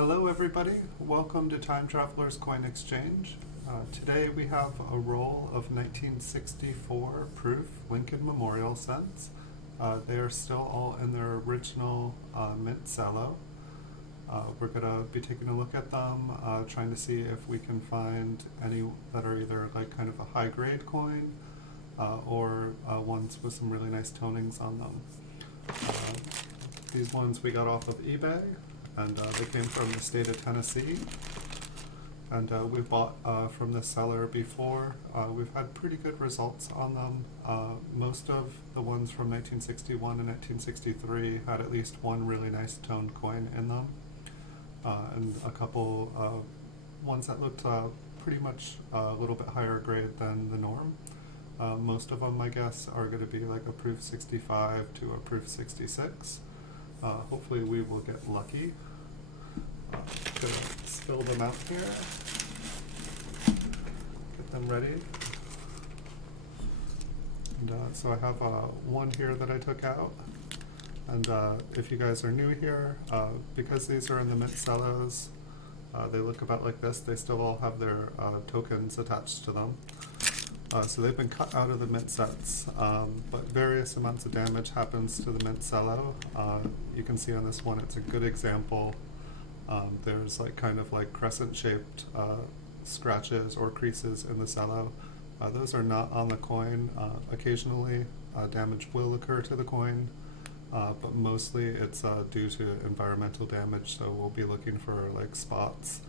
Hello everybody, welcome to Time Traveler's Coin Exchange. Today we have a roll of 1964 proof Lincoln Memorial cents. They are still all in their original Mint Cello. We're going to be taking a look at them, trying to see if we can find any that are either like kind of a high grade coin or ones with some really nice tonings on them. These ones we got off of eBay, and they came from the state of Tennessee, and we bought from the seller before. We've had pretty good results on them. Most of the ones from 1961 and 1963 had at least one really nice toned coin in them, and a couple ones that looked pretty much a little bit higher grade than the norm. Most of them, I guess, are going to be like a proof 65 to a proof 66. Hopefully we will get lucky. Gonna spill them out here, get them ready. And so I have one here that I took out. And if you guys are new here, because these are in the Mint Cellos, they look about like this. They still all have their tokens attached to them. So they've been cut out of the mint sets, but various amounts of damage happens to the Mint Cello. You can see on this one, it's a good example. There's like kind of like crescent-shaped scratches or creases in the cello. Those are not on the coin. Occasionally, damage will occur to the coin, but mostly it's due to environmental damage. So we'll be looking for like spots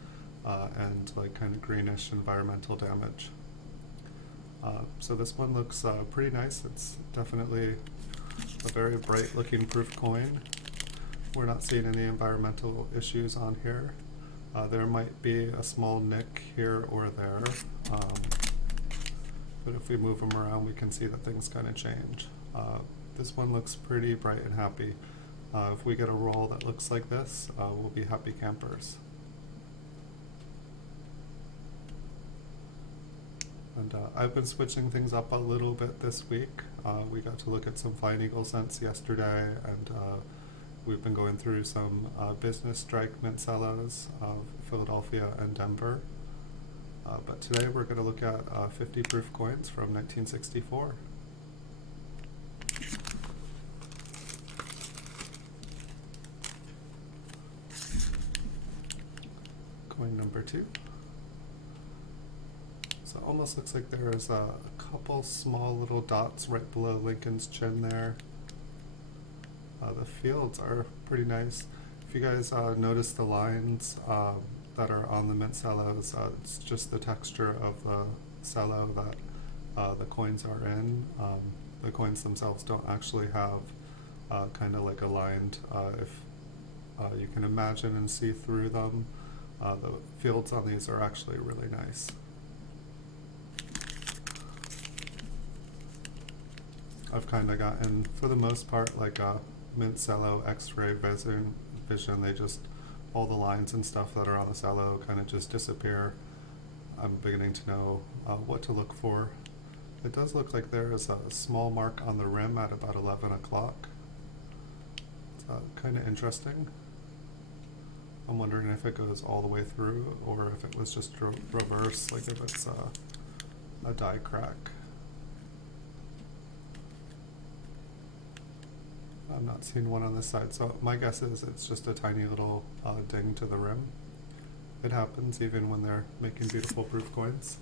and like kind of greenish environmental damage. So this one looks pretty nice. It's definitely a very bright looking proof coin. We're not seeing any environmental issues on here. There might be a small nick here or there, but if we move them around we can see that things kind of change. This one looks pretty bright and happy. If we get a roll that looks like this, we'll be happy campers. And I've been switching things up a little bit this week. We got to look at some Flying Eagle cents yesterday, and we've been going through some business strike Mint Cellos of Philadelphia and Denver. But today we're going to look at 50 proof coins from 1964. Coin number 2. So it almost looks like there is a couple small little dots right below Lincoln's chin there. The fields are pretty nice. If you guys notice the lines that are on the Mint Cellos, it's just the texture of the cello that the coins are in. The coins themselves don't actually have kind of like a lined, if you can imagine and see through them. The fields on these are actually really nice. I've kind of gotten, for the most part, like a Mint Cello X-ray vision. They just, all the lines and stuff that are on the cello kind of just disappear. I'm beginning to know what to look for. It does look like there is a small mark on the rim at about 11 o'clock. It's kind of interesting. I'm wondering if it goes all the way through or if it was just reverse, like if it's a die crack. I'm not seeing one on this side, so my guess is it's just a tiny little ding to the rim. It happens even when they're making beautiful proof coins.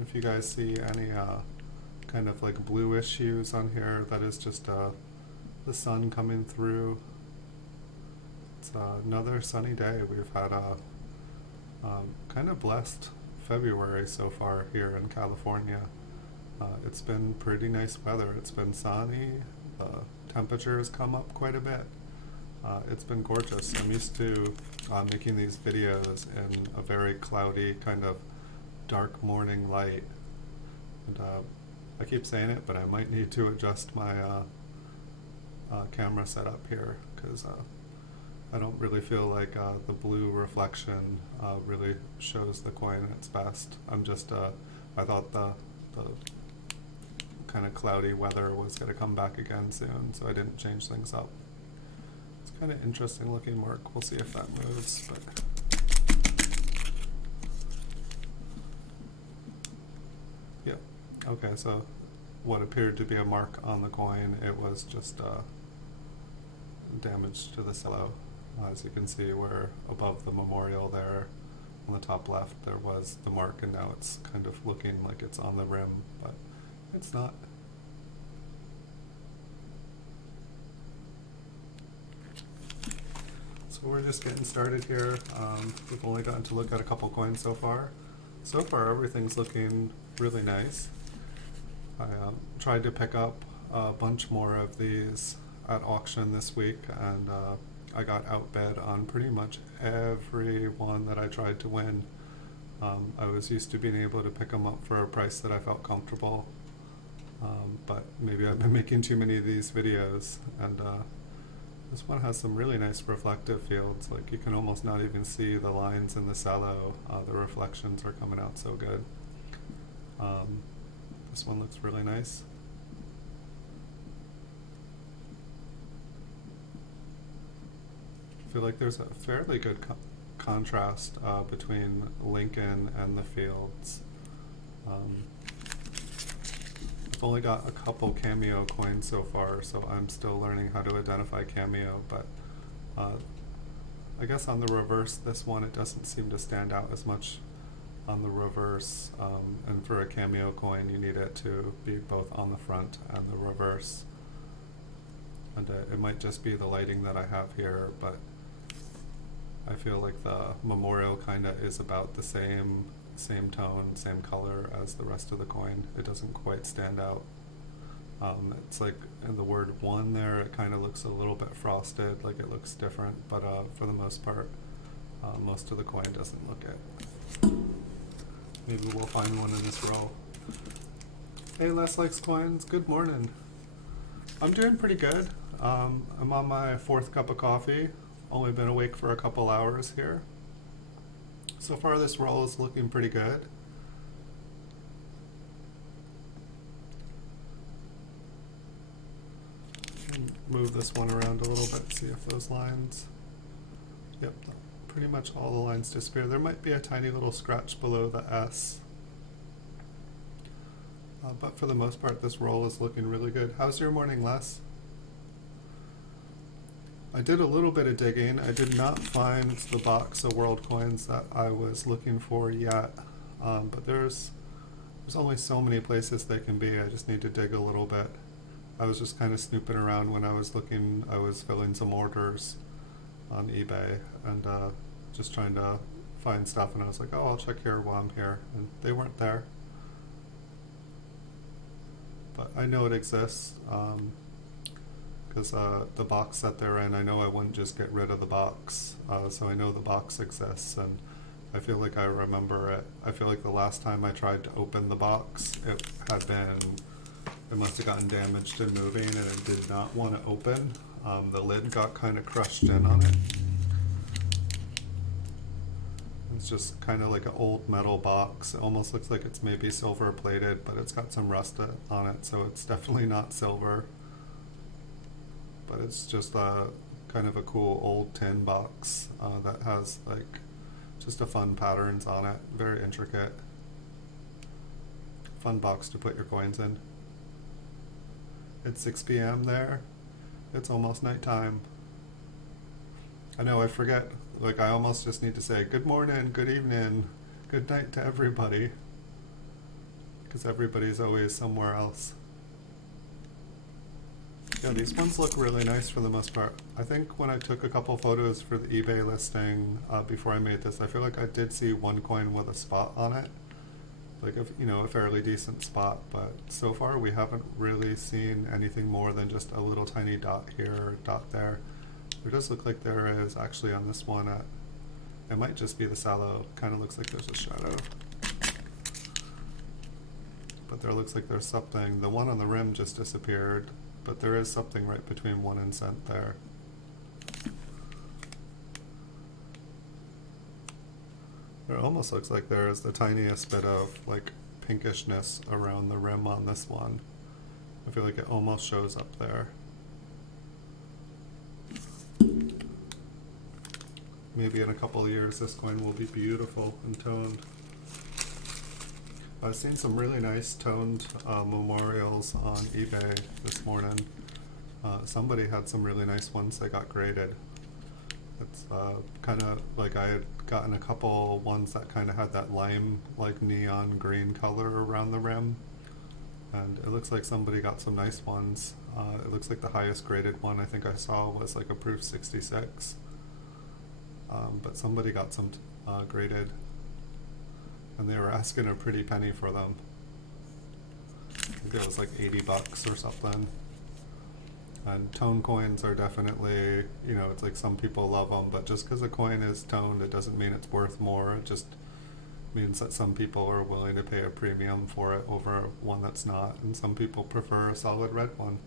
If you guys see any kind of like bluish hues on here, that is just the sun coming through. It's another sunny day. We've had a kind of blessed February so far here in California. It's been pretty nice weather. It's been sunny. The temperature has come up quite a bit. It's been gorgeous. I'm used to making these videos in a very cloudy kind of dark morning light. And I keep saying it, but I might need to adjust my camera setup here because I don't really feel like the blue reflection really shows the coin at its best. I thought the kind of cloudy weather was going to come back again soon, so I didn't change things up. It's kind of interesting looking mark. We'll see if that moves. But yeah, okay, so what appeared to be a mark on the coin, it was just damage to the cello. As you can see, where above the memorial there on the top left there was the mark, and now it's kind of looking like it's on the rim, but it's not. So we're just getting started here. We've only gotten to look at a couple coins so far. So far everything's looking really nice. I tried to pick up a bunch more of these at auction this week, and I got outbid on pretty much every one that I tried to win. I was used to being able to pick them up for a price that I felt comfortable, but maybe I've been making too many of these videos, and this one has some really nice reflective fields. Like, you can almost not even see the lines in the cello. The reflections are coming out so good. This one looks really nice. I feel like there's a fairly good contrast between Lincoln and the fields. I've only got a couple cameo coins so far, so I'm still learning how to identify cameo, but I guess on the reverse, this one, it doesn't seem to stand out as much on the reverse, and for a cameo coin you need it to be both on the front and the reverse. And it might just be the lighting that I have here, but I feel like the memorial kind of is about the same tone, same color as the rest of the coin. It doesn't quite stand out. It's like in the word one there, it kind of looks a little bit frosted, like it looks different, but for the most part, most of the coin doesn't look it. Maybe we'll find one in this row. Hey, Les Likes Coins, good morning. I'm doing pretty good. I'm on my 4th cup of coffee. Only been awake for a couple hours here. So far this roll is looking pretty good. Move this one around a little bit, see if those lines, yep, pretty much all the lines disappear. There might be a tiny little scratch below the S. But for the most part this roll is looking really good. How's your morning, Les? I did a little bit of digging. I did not find the box of world coins that I was looking for yet, but there's only so many places they can be. I just need to dig a little bit. I was just kind of snooping around when I was looking. I was filling some orders on eBay and just trying to find stuff, and I was like, oh, I'll check here while I'm here, and they weren't there. But I know it exists. Because the box that they're in, I know I wouldn't just get rid of the box, so I know the box exists, and I feel like I remember it. I feel like the last time I tried to open the box, it must have gotten damaged in moving, and it did not want to open. The lid got kind of crushed in on it. It's just kind of like an old metal box. It almost looks like it's maybe silver plated, but it's got some rust on it, so it's definitely not silver. But it's just kind of a cool old tin box that has like just a fun patterns on it, very intricate. Fun box to put your coins in. It's 6 p.m. there. It's almost nighttime. I know, I forget, like I almost just need to say good morning, good evening, good night to everybody, because everybody's always somewhere else. Yeah, these ones look really nice for the most part. I think when I took a couple photos for the eBay listing before I made this, I feel like I did see one coin with a spot on it, like a fairly decent spot. But so far we haven't really seen anything more than just a little tiny dot here or dot there. There does look like there is actually on this one. It might just be the cello. Kind of looks like there's a shadow. But there looks like there's something. The one on the rim just disappeared, but there is something right between 1 and cent there. It almost looks like there is the tiniest bit of like pinkishness around the rim on this one. I feel like it almost shows up there. Maybe in a couple of years this coin will be beautiful and toned. I've seen some really nice toned memorials on eBay this morning. Somebody had some really nice ones that got graded. It's kind of like I had gotten a couple ones that kind of had that lime, like neon green color around the rim. And it looks like somebody got some nice ones. It looks like the highest graded one I think I saw was like a proof 66. But somebody got some graded, and they were asking a pretty penny for them. I think it was like $80 or something. And tone coins are definitely, you know, it's like some people love them, but just because a coin is toned, it doesn't mean it's worth more. It just means that some people are willing to pay a premium for it over one that's not, and some people prefer a solid red one.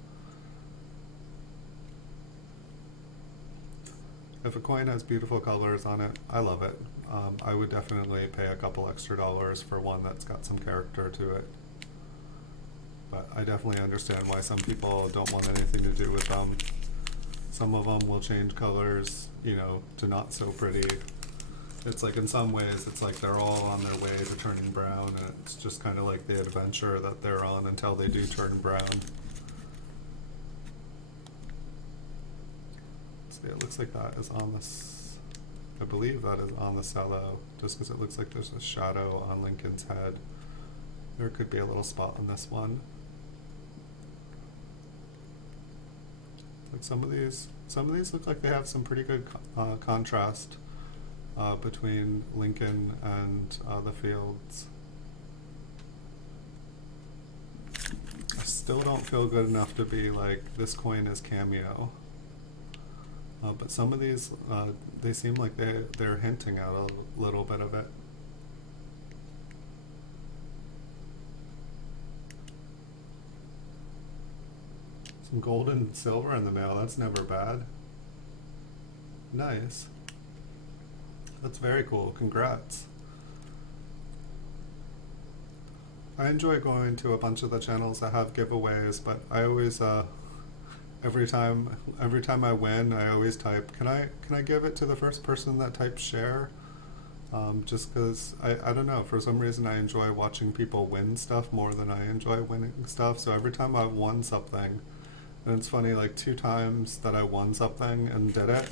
If a coin has beautiful colors on it, I love it. I would definitely pay a couple extra dollars for one that's got some character to it. But I definitely understand why some people don't want anything to do with them. Some of them will change colors, you know, to not so pretty. It's like in some ways, it's like they're all on their way to turning brown, and it's just kind of like the adventure that they're on until they do turn brown. See, it looks like that is on this, I believe that is on the cello, just because it looks like there's a shadow on Lincoln's head. There could be a little spot on this one. Like some of these look like they have some pretty good contrast between Lincoln and the fields. I still don't feel good enough to be like, this coin is cameo. But some of these, they seem like they're hinting at a little bit of it. Some gold and silver in the mail, that's never bad. Nice. That's very cool, congrats. I enjoy going to a bunch of the channels that have giveaways, but I always, every time I win, I always type, can I give it to the first person that types share? Just because, I don't know, for some reason I enjoy watching people win stuff more than I enjoy winning stuff, so every time I've won something, and it's funny, like 2 times that I won something and did it,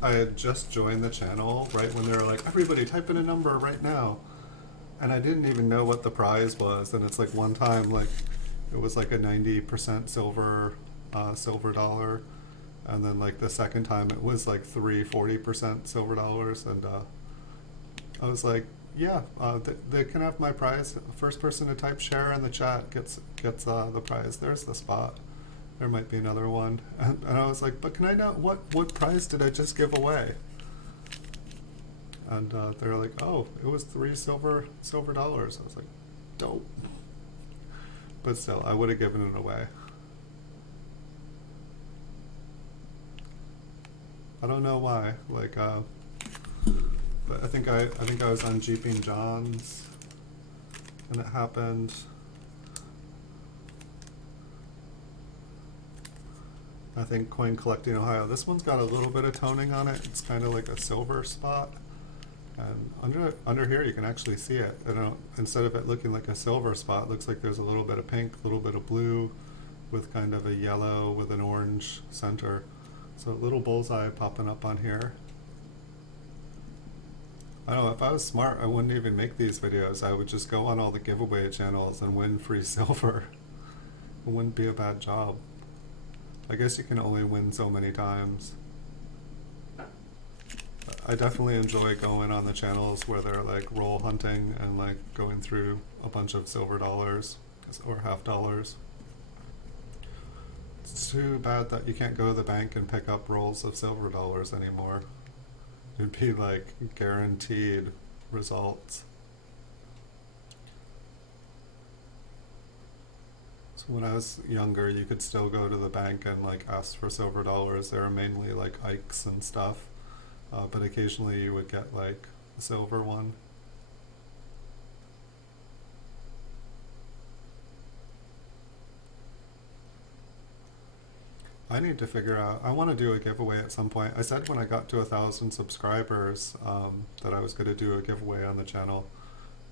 I had just joined the channel right when they were like, everybody type in a number right now. And I didn't even know what the prize was. And it's like one time, like it was like a 90% silver dollar. And then like the second time it was like 40% silver dollars. And I was like, yeah, they can have my prize. First person to type share in the chat gets the prize. There's the spot. There might be another one. And I was like, but can I know what prize did I just give away? And they're like, oh, it was 3 silver dollars. I was like, dope. But still, I would have given it away. I don't know why. Like, but I think I was on Jeeping John's, and it happened. I think Coin Collecting Ohio. This one's got a little bit of toning on it. It's kind of like a silver spot. And under here you can actually see it. Instead of it looking like a silver spot, it looks like there's a little bit of pink, a little bit of blue, with kind of a yellow with an orange center. So a little bullseye popping up on here. I don't know, if I was smart, I wouldn't even make these videos. I would just go on all the giveaway channels and win free silver. It wouldn't be a bad job. I guess you can only win so many times. I definitely enjoy going on the channels where they're like roll hunting and like going through a bunch of silver dollars or half dollars. It's too bad that you can't go to the bank and pick up rolls of silver dollars anymore. It'd be like guaranteed results. So when I was younger, you could still go to the bank and like ask for silver dollars. They were mainly like Ikes and stuff. But occasionally you would get like the silver one. I need to figure out, I want to do a giveaway at some point. I said when I got to 1,000 subscribers that I was going to do a giveaway on the channel.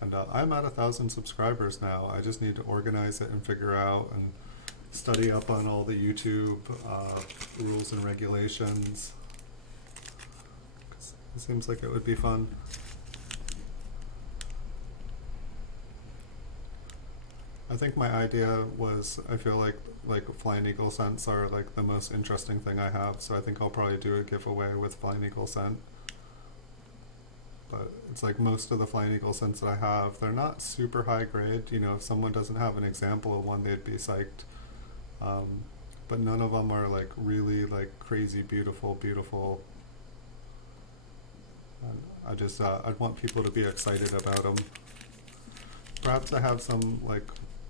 And I'm at 1,000 subscribers now. I just need to organize it and figure out and study up on all the YouTube rules and regulations. It seems like it would be fun. I think my idea was, I feel like Flying Eagle scents are like the most interesting thing I have, so I think I'll probably do a giveaway with Flying Eagle scent. But it's like most of the Flying Eagle scents that I have, they're not super high grade. You know, if someone doesn't have an example of one, they'd be psyched. But none of them are like really like crazy beautiful. And I'd want people to be excited about them. Perhaps I have some like,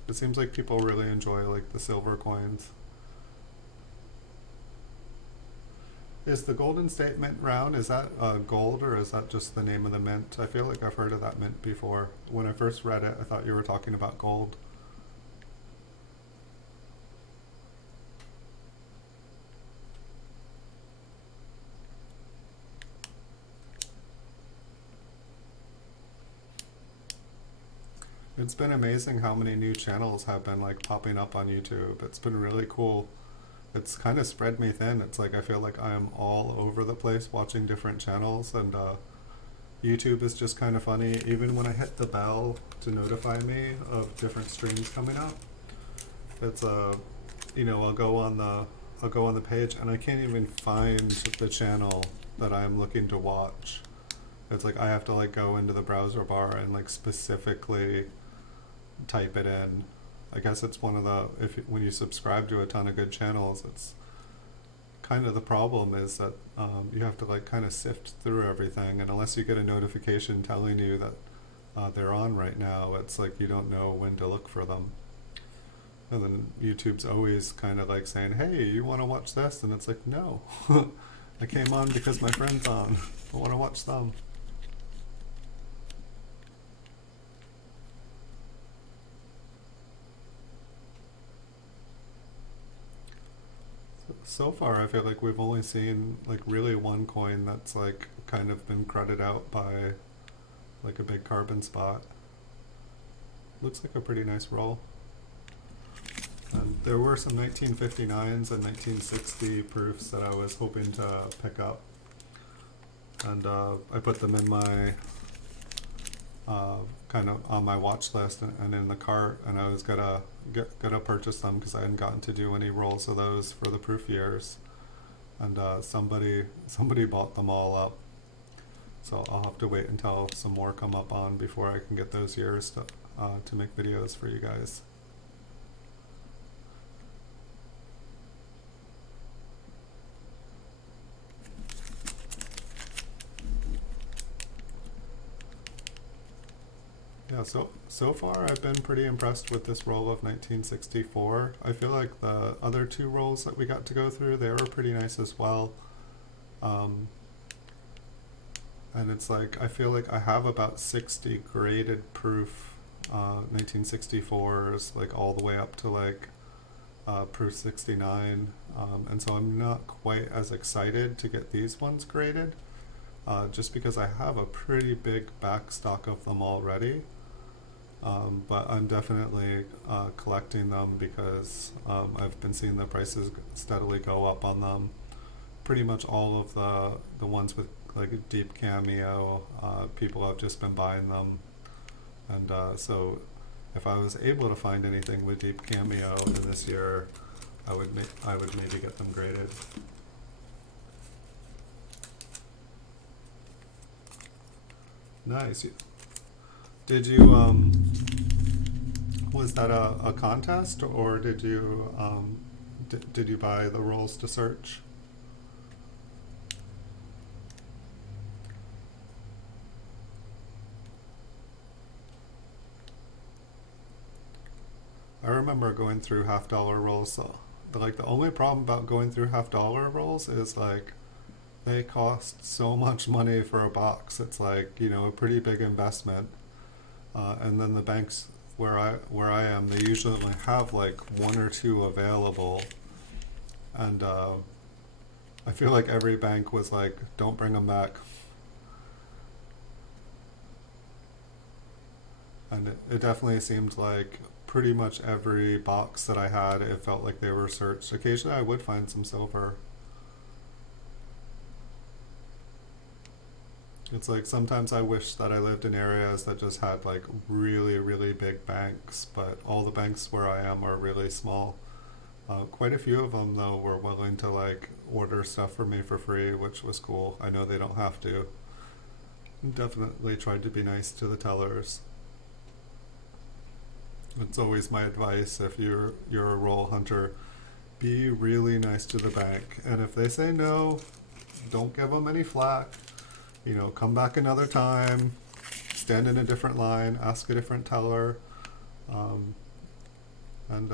it seems like people really enjoy like the silver coins. Is the Golden State Mint round, is that gold or is that just the name of the mint? I feel like I've heard of that mint before. When I first read it, I thought you were talking about gold. It's been amazing how many new channels have been like popping up on YouTube. It's been really cool. It's kind of spread me thin. It's like I feel like I am all over the place watching different channels, and YouTube is just kind of funny. Even when I hit the bell to notify me of different streams coming up, it's you know, I'll go on the page and I can't even find the channel that I'm looking to watch. It's like I have to like go into the browser bar and like specifically type it in. I guess it's one of the, when you subscribe to a ton of good channels, it's kind of the problem is that you have to like kind of sift through everything, and unless you get a notification telling you that they're on right now, it's like you don't know when to look for them. And then YouTube's always kind of like saying, hey, you want to watch this? And it's like, no. I came on because my friend's on. I want to watch them. So far, I feel like we've only seen like really one coin that's like kind of been credited out by like a big carbon spot. Looks like a pretty nice roll. And there were some 1959s and 1960 proofs that I was hoping to pick up, and I put them in my kind of on my watch list and in the cart, and I was gonna purchase them because I hadn't gotten to do any rolls of those for the proof years, and somebody bought them all up, so I'll have to wait until some more come up on before I can get those years to make videos for you guys. Yeah, so far I've been pretty impressed with this roll of 1964. I feel like the other two rolls that we got to go through, they were pretty nice as well. And it's like, I feel like I have about 60 graded proof 1964s, like all the way up to like proof 69. And so I'm not quite as excited to get these ones graded, just because I have a pretty big back stock of them already. But I'm definitely collecting them because I've been seeing the prices steadily go up on them. Pretty much all of the ones with like a deep cameo, people have just been buying them, and so if I was able to find anything with deep cameo in this year, I would maybe get them graded. Nice. Did you was that a contest, or did you did you buy the rolls to search? I remember going through $50 rolls. So the only problem about going through $50 rolls is like they cost so much money for a box. It's like, you know, a pretty big investment. And then the banks where I am, they usually only have like one or two available. And I feel like every bank was like, don't bring them back. And it definitely seemed like pretty much every box that I had, it felt like they were searched. Occasionally I would find some silver. It's like sometimes I wish that I lived in areas that just had like really, really big banks, but all the banks where I am are really small. Quite a few of them though were willing to like order stuff for me for free, which was cool. I know they don't have to. Definitely tried to be nice to the tellers. It's always my advice if you're a roll hunter, be really nice to the bank. And if they say no, don't give them any flack. You know, come back another time, stand in a different line, ask a different teller, um, and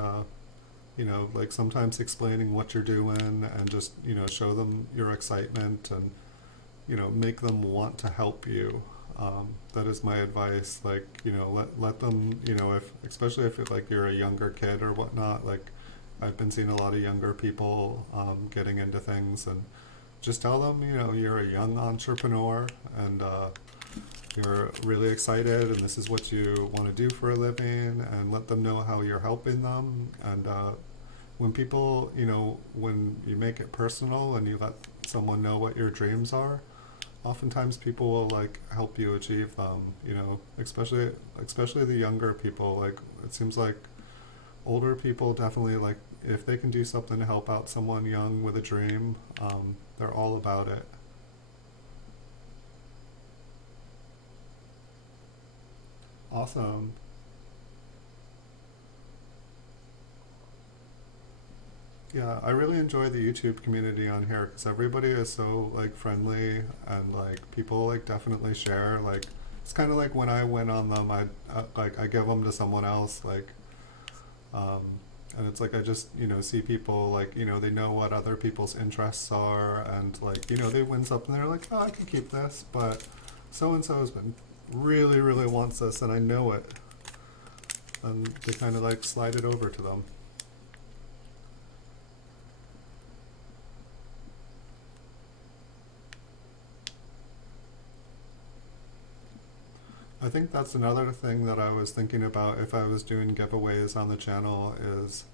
you know, like sometimes explaining what you're doing and just, you know, show them your excitement and, you know, make them want to help you. That is my advice. Like, you know, let them, you know, if especially if it, like you're a younger kid or whatnot. Like, I've been seeing a lot of younger people getting into things, and just tell them, you know, you're a young entrepreneur and you're really excited, and this is what you want to do for a living, and let them know how you're helping them. And when people, you know, when you make it personal and you let someone know what your dreams are, oftentimes people will like help you achieve them, you know, especially the younger people. Like, it seems like older people definitely, like, if they can do something to help out someone young with a dream, they're all about it. Awesome. Yeah, I really enjoy the YouTube community on here because everybody is so like friendly, and like people like definitely share. Like, it's kind of like when I win on them, I give them to someone else. Like, um, and it's like I just, you know, see people like, you know, they know what other people's interests are, and like, you know, they win something, they're like, oh, I can keep this, but so and so has been really, really wants this, and I know it, and they kind of like slide it over to them. I think that's another thing that I was thinking about if I was doing giveaways on the channel is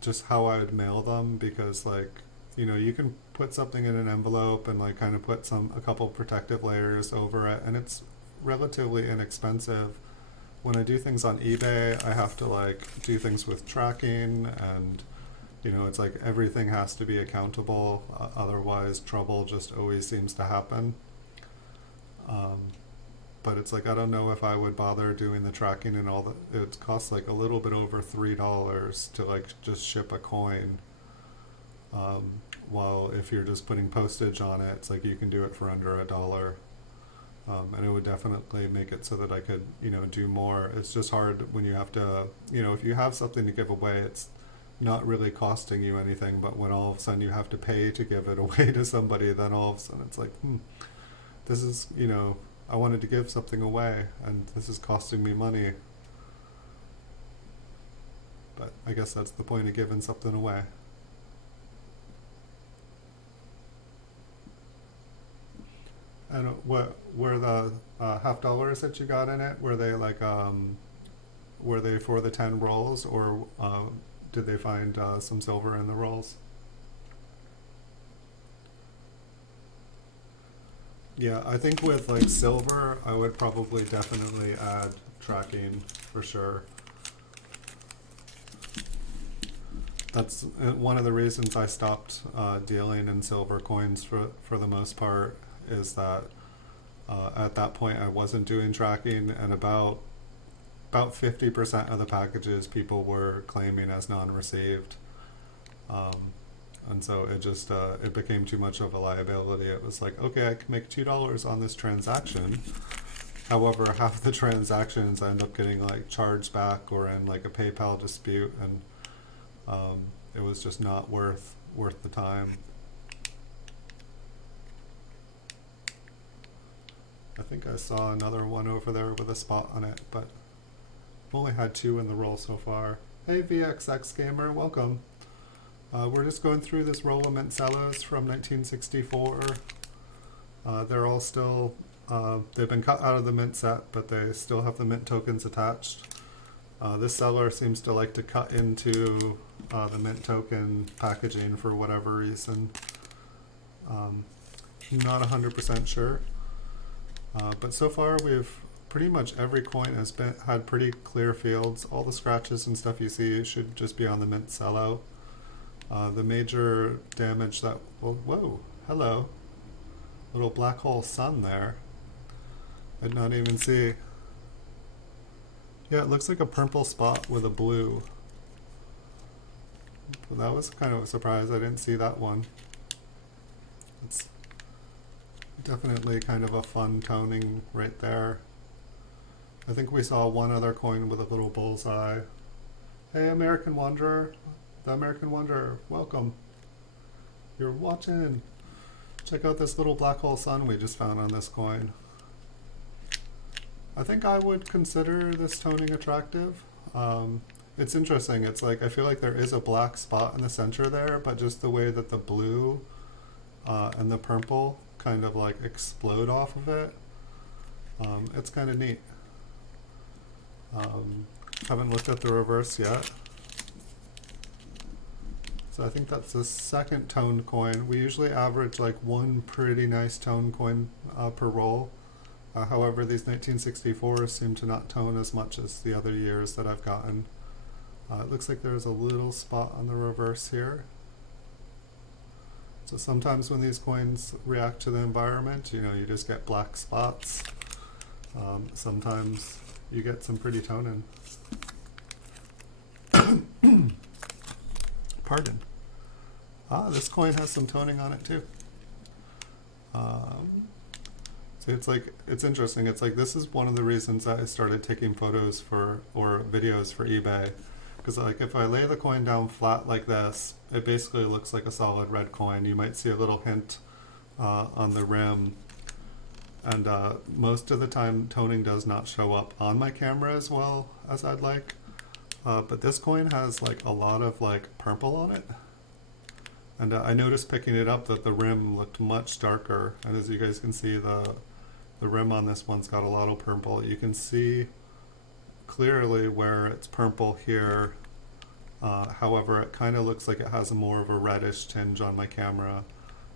just how I would mail them, because like, you know, you can put something in an envelope and like kind of put a couple protective layers over it, and it's relatively inexpensive. When I do things on eBay, I have to like do things with tracking, and you know, it's like everything has to be accountable, otherwise trouble just always seems to happen. Um, but it's like I don't know if I would bother doing the tracking and all that. It costs like a little bit over $3 to like just ship a coin. Um, while if you're just putting postage on it, it's like you can do it for under $1. And it would definitely make it so that I could, you know, do more. It's just hard when you have to, you know, if you have something to give away, it's not really costing you anything, but when all of a sudden you have to pay to give it away to somebody, then all of a sudden it's like, this is, you know, I wanted to give something away, and this is costing me money. But I guess that's the point of giving something away. And what were the half dollars that you got in it? Were they like were they for the 10 rolls, or did they find some silver in the rolls? Yeah, I think with like silver, I would probably definitely add tracking for sure. That's one of the reasons I stopped dealing in silver coins for the most part, is that at that point I wasn't doing tracking, and about 50% of the packages people were claiming as non-received. Um, and so it just it became too much of a liability. It was like, okay, I can make $2 on this transaction. However, half the transactions I end up getting like charged back or in like a PayPal dispute, and it was just not worth the time. I think I saw another one over there with a spot on it, but I've only had 2 in the roll so far. Hey VXX Gamer, welcome. We're just going through this roll of Mint Cellos from 1964. They're all still, they've been cut out of the Mint set, but they still have the Mint tokens attached. This seller seems to like to cut into the Mint token packaging for whatever reason. Not 100% sure. But so far we've pretty much every coin has had pretty clear fields. All the scratches and stuff you see should just be on the Mint Cello. The major damage that, well, whoa, hello. Little black hole sun there. I did not even see. Yeah, it looks like a purple spot with a blue. Well, that was kind of a surprise. I didn't see that one. It's definitely kind of a fun toning right there. I think we saw one other coin with a little bullseye. Hey, American Wanderer. The American Wanderer, welcome. You're watching. Check out this little black hole sun we just found on this coin. I think I would consider this toning attractive. It's interesting. It's like I feel like there is a black spot in the center there, but just the way that the blue and the purple kind of like explode off of it, it's kind of neat. Haven't looked at the reverse yet. So I think that's the second toned coin. We usually average like 1 pretty nice toned coin per roll. However, these 1964s seem to not tone as much as the other years that I've gotten. It looks like there's a little spot on the reverse here. So sometimes when these coins react to the environment, you know, you just get black spots. Sometimes you get some pretty toning. Pardon. This coin has some toning on it too. So it's like, it's interesting. It's like, this is one of the reasons I started taking photos for, or videos for eBay. Because like if I lay the coin down flat like this, it basically looks like a solid red coin. You might see a little hint on the rim. And most of the time toning does not show up on my camera as well as I'd like. But this coin has like a lot of like purple on it. And I noticed picking it up that the rim looked much darker. And as you guys can see, the rim on this one's got a lot of purple. You can see clearly where it's purple here. However, it kind of looks like it has more of a reddish tinge on my camera.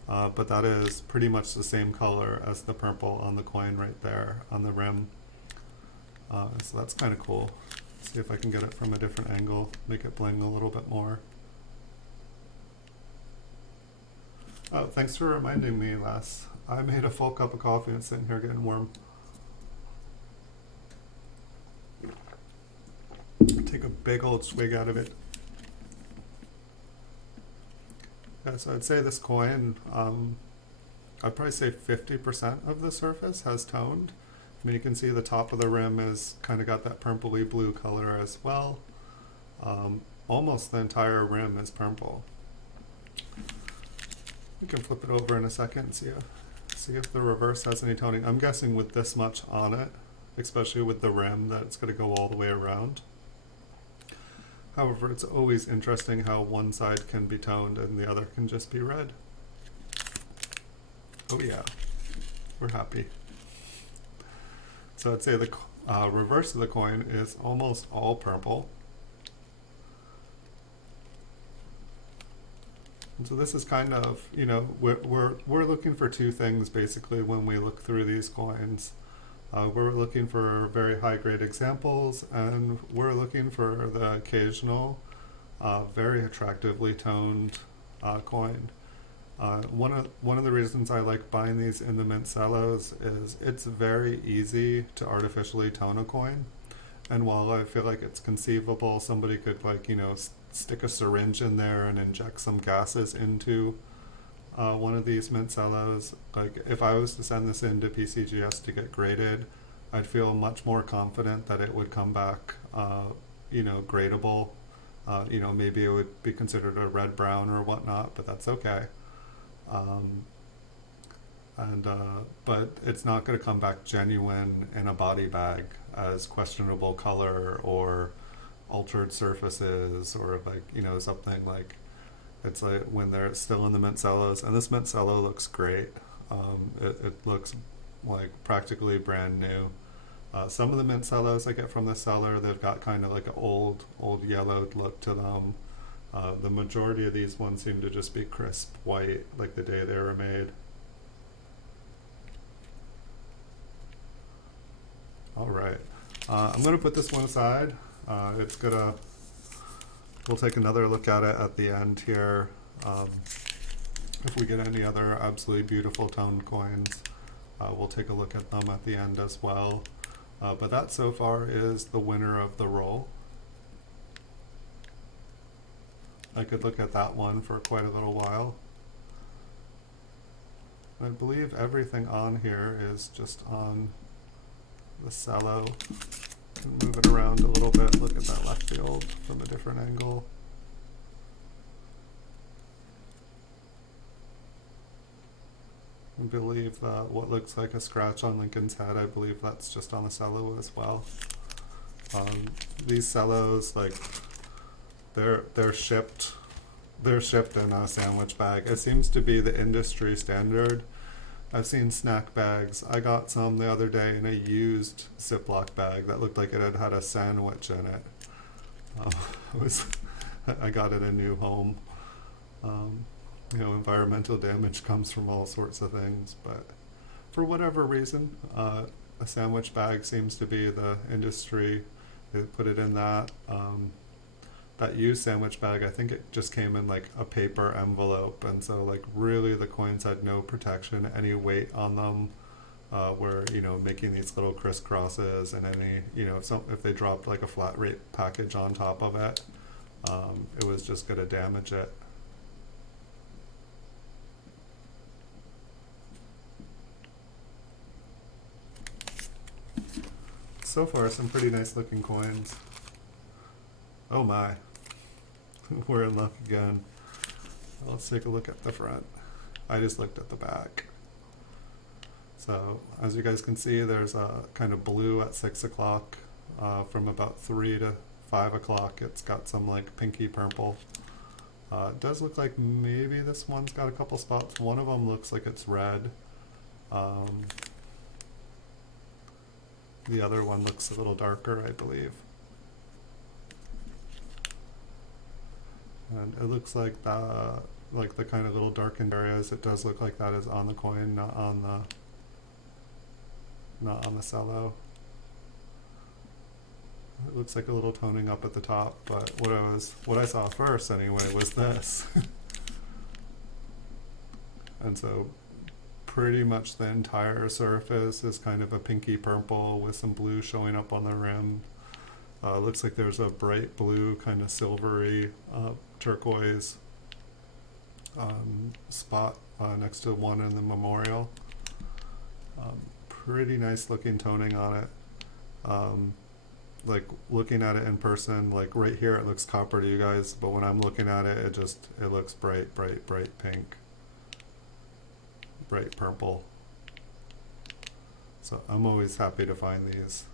But that is pretty much the same color as the purple on the coin right there on the rim. So that's kind of cool. See if I can get it from a different angle, make it bling a little bit more. Oh, thanks for reminding me, Les. I made a full cup of coffee and it's sitting here getting warm. Take a big old swig out of it. Yeah, so I'd say this coin, I'd probably say 50% of the surface has toned. I mean, you can see the top of the rim is kind of got that purpley blue color as well. Almost the entire rim is purple. We can flip it over in a second and see if the reverse has any toning. I'm guessing with this much on it, especially with the rim, that it's going to go all the way around. However, it's always interesting how one side can be toned and the other can just be red. Oh yeah, we're happy. So I'd say the reverse of the coin is almost all purple. And so this is kind of, you know, we're looking for 2 things basically when we look through these coins. We're looking for very high grade examples, and we're looking for the occasional very attractively toned coin. One of the reasons I like buying these in the Mint Cellos is it's very easy to artificially tone a coin. And while I feel like it's conceivable somebody could, like, you know, stick a syringe in there and inject some gases into one of these Mint Cellos, like if I was to send this into PCGS to get graded, I'd feel much more confident that it would come back, you know, gradable. You know, maybe it would be considered a red-brown or whatnot, but that's okay. and but it's not going to come back genuine in a body bag as questionable color or altered surfaces or like something like it's like when they're still in the Mint Cellos, and this Mint Cello looks great. It looks like practically brand new. Some of the Mint Cellos I get from the seller, they've got kind of like an old yellowed look to them. The majority of these ones seem to just be crisp white, like the day they were made. All right, I'm gonna put this one aside. We'll take another look at it at the end here. If we get any other absolutely beautiful toned coins, we'll take a look at them at the end as well. But that so far is the winner of the roll. I could look at that one for quite a little while. I believe everything on here is just on the cello. Move it around a little bit, look at that left field from a different angle. I believe what looks like a scratch on Lincoln's head, I believe that's just on the cello as well. These cellos, like, they're shipped in a sandwich bag. It seems to be the industry standard. I've seen snack bags. I got some the other day in a used Ziploc bag that looked like it had a sandwich in it. I got it a new home. Environmental damage comes from all sorts of things, but for whatever reason, a sandwich bag seems to be the industry. They put it in that. That used sandwich bag, I think it just came in like a paper envelope, and so like really the coins had no protection, any weight on them, were making these little crisscrosses, and any if they dropped like a flat rate package on top of it, it was just going to damage it. So far, some pretty nice looking coins. Oh my, we're in luck again. Let's take a look at the front. I just looked at the back. So as you guys can see, there's a kind of blue at 6 o'clock. From about 3 to 5 o'clock, it's got some like pinky purple. It does look like maybe this one's got a couple spots. One of them looks like it's red. The other one looks a little darker, I believe. And it looks like the kind of little darkened areas, it does look like that is on the coin, not on the cello. It looks like a little toning up at the top, but what I saw first anyway was this. And so pretty much the entire surface is kind of a pinky purple with some blue showing up on the rim. Looks like there's a bright blue, kind of silvery turquoise spot next to one in the memorial. Pretty nice looking toning on it. Like looking at it in person, like right here it looks copper to you guys, but when I'm looking at it, it looks bright pink, bright purple. So I'm always happy to find these.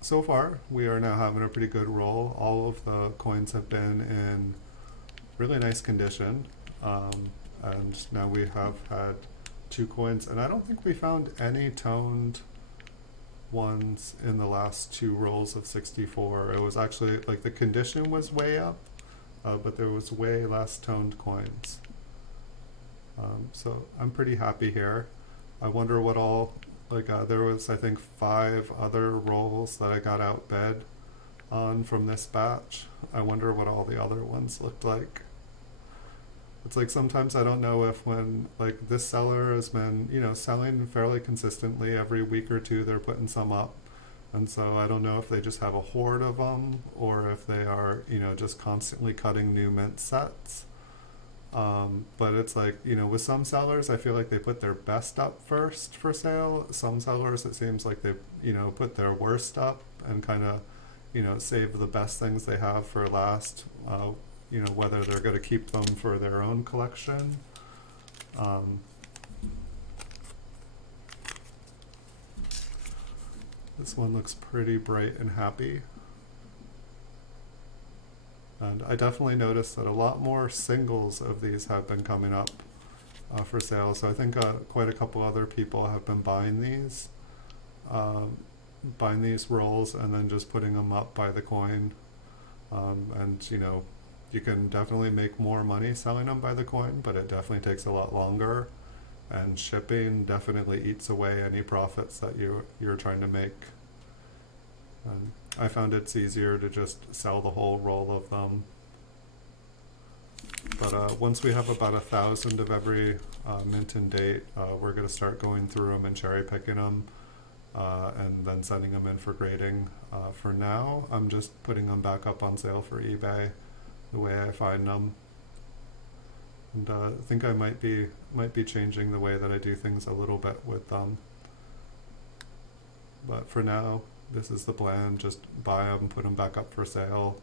So far, we are now having a pretty good roll. All of the coins have been in really nice condition. And now we have had 2 coins, and I don't think we found any toned ones in the last 2 rolls of 64. It was actually, like, the condition was way up, but there was way less toned coins. So I'm pretty happy here. I wonder what all, there was, I think, 5 other rolls that I got outbid on from this batch. I wonder what all the other ones looked like. It's like sometimes I don't know if when, like, this seller has been, selling fairly consistently every week or 2, they're putting some up. And so I don't know if they just have a horde of them or if they are, just constantly cutting new mint sets. But it's like, with some sellers, I feel like they put their best up first for sale. Some sellers, it seems like they, put their worst up and kind of, save the best things they have for last, whether they're going to keep them for their own collection. This one looks pretty bright and happy. And I definitely noticed that a lot more singles of these have been coming up for sale. So I think quite a couple other people have been buying these rolls and then just putting them up by the coin. And you know, you can definitely make more money selling them by the coin, but it definitely takes a lot longer. And shipping definitely eats away any profits that you're trying to make. I found it's easier to just sell the whole roll of them. But once we have about 1,000 of every mint and date, we're going to start going through them and cherry picking them and then sending them in for grading. For now, I'm just putting them back up on sale for eBay the way I find them. And I think I might be changing the way that I do things a little bit with them. But for now, this is the plan. Just buy them, put them back up for sale.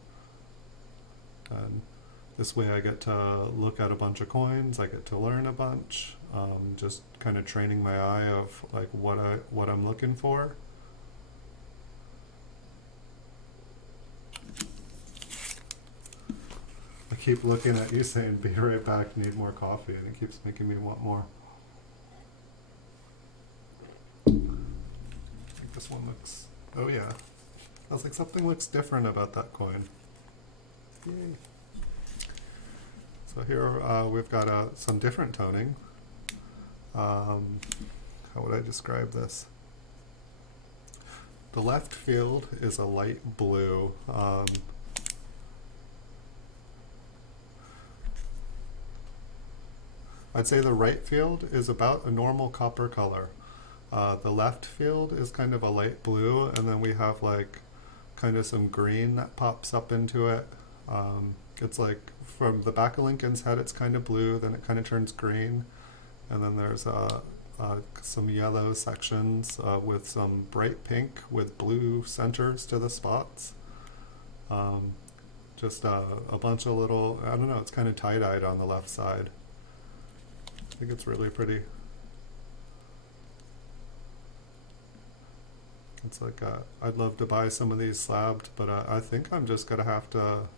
And this way I get to look at a bunch of coins, I get to learn a bunch, just kind of training my eye of like what I'm looking for. I keep looking at you saying, be right back, need more coffee, and it keeps making me want more. I think this one looks, oh yeah. I was like, something looks different about that coin. Yay. So here we've got some different toning. How would I describe this? The left field is a light blue. I'd say the right field is about a normal copper color. The left field is kind of a light blue, and then we have like kind of some green that pops up into it. It's like from the back of Lincoln's head it's kind of blue, then it kind of turns green, and then there's some yellow sections with some bright pink with blue centers to the spots. Just a bunch of little, I don't know, it's kind of tie-dyed on the left side. I think it's really pretty. It's like, I'd love to buy some of these slabbed, but I think I'm just going to have to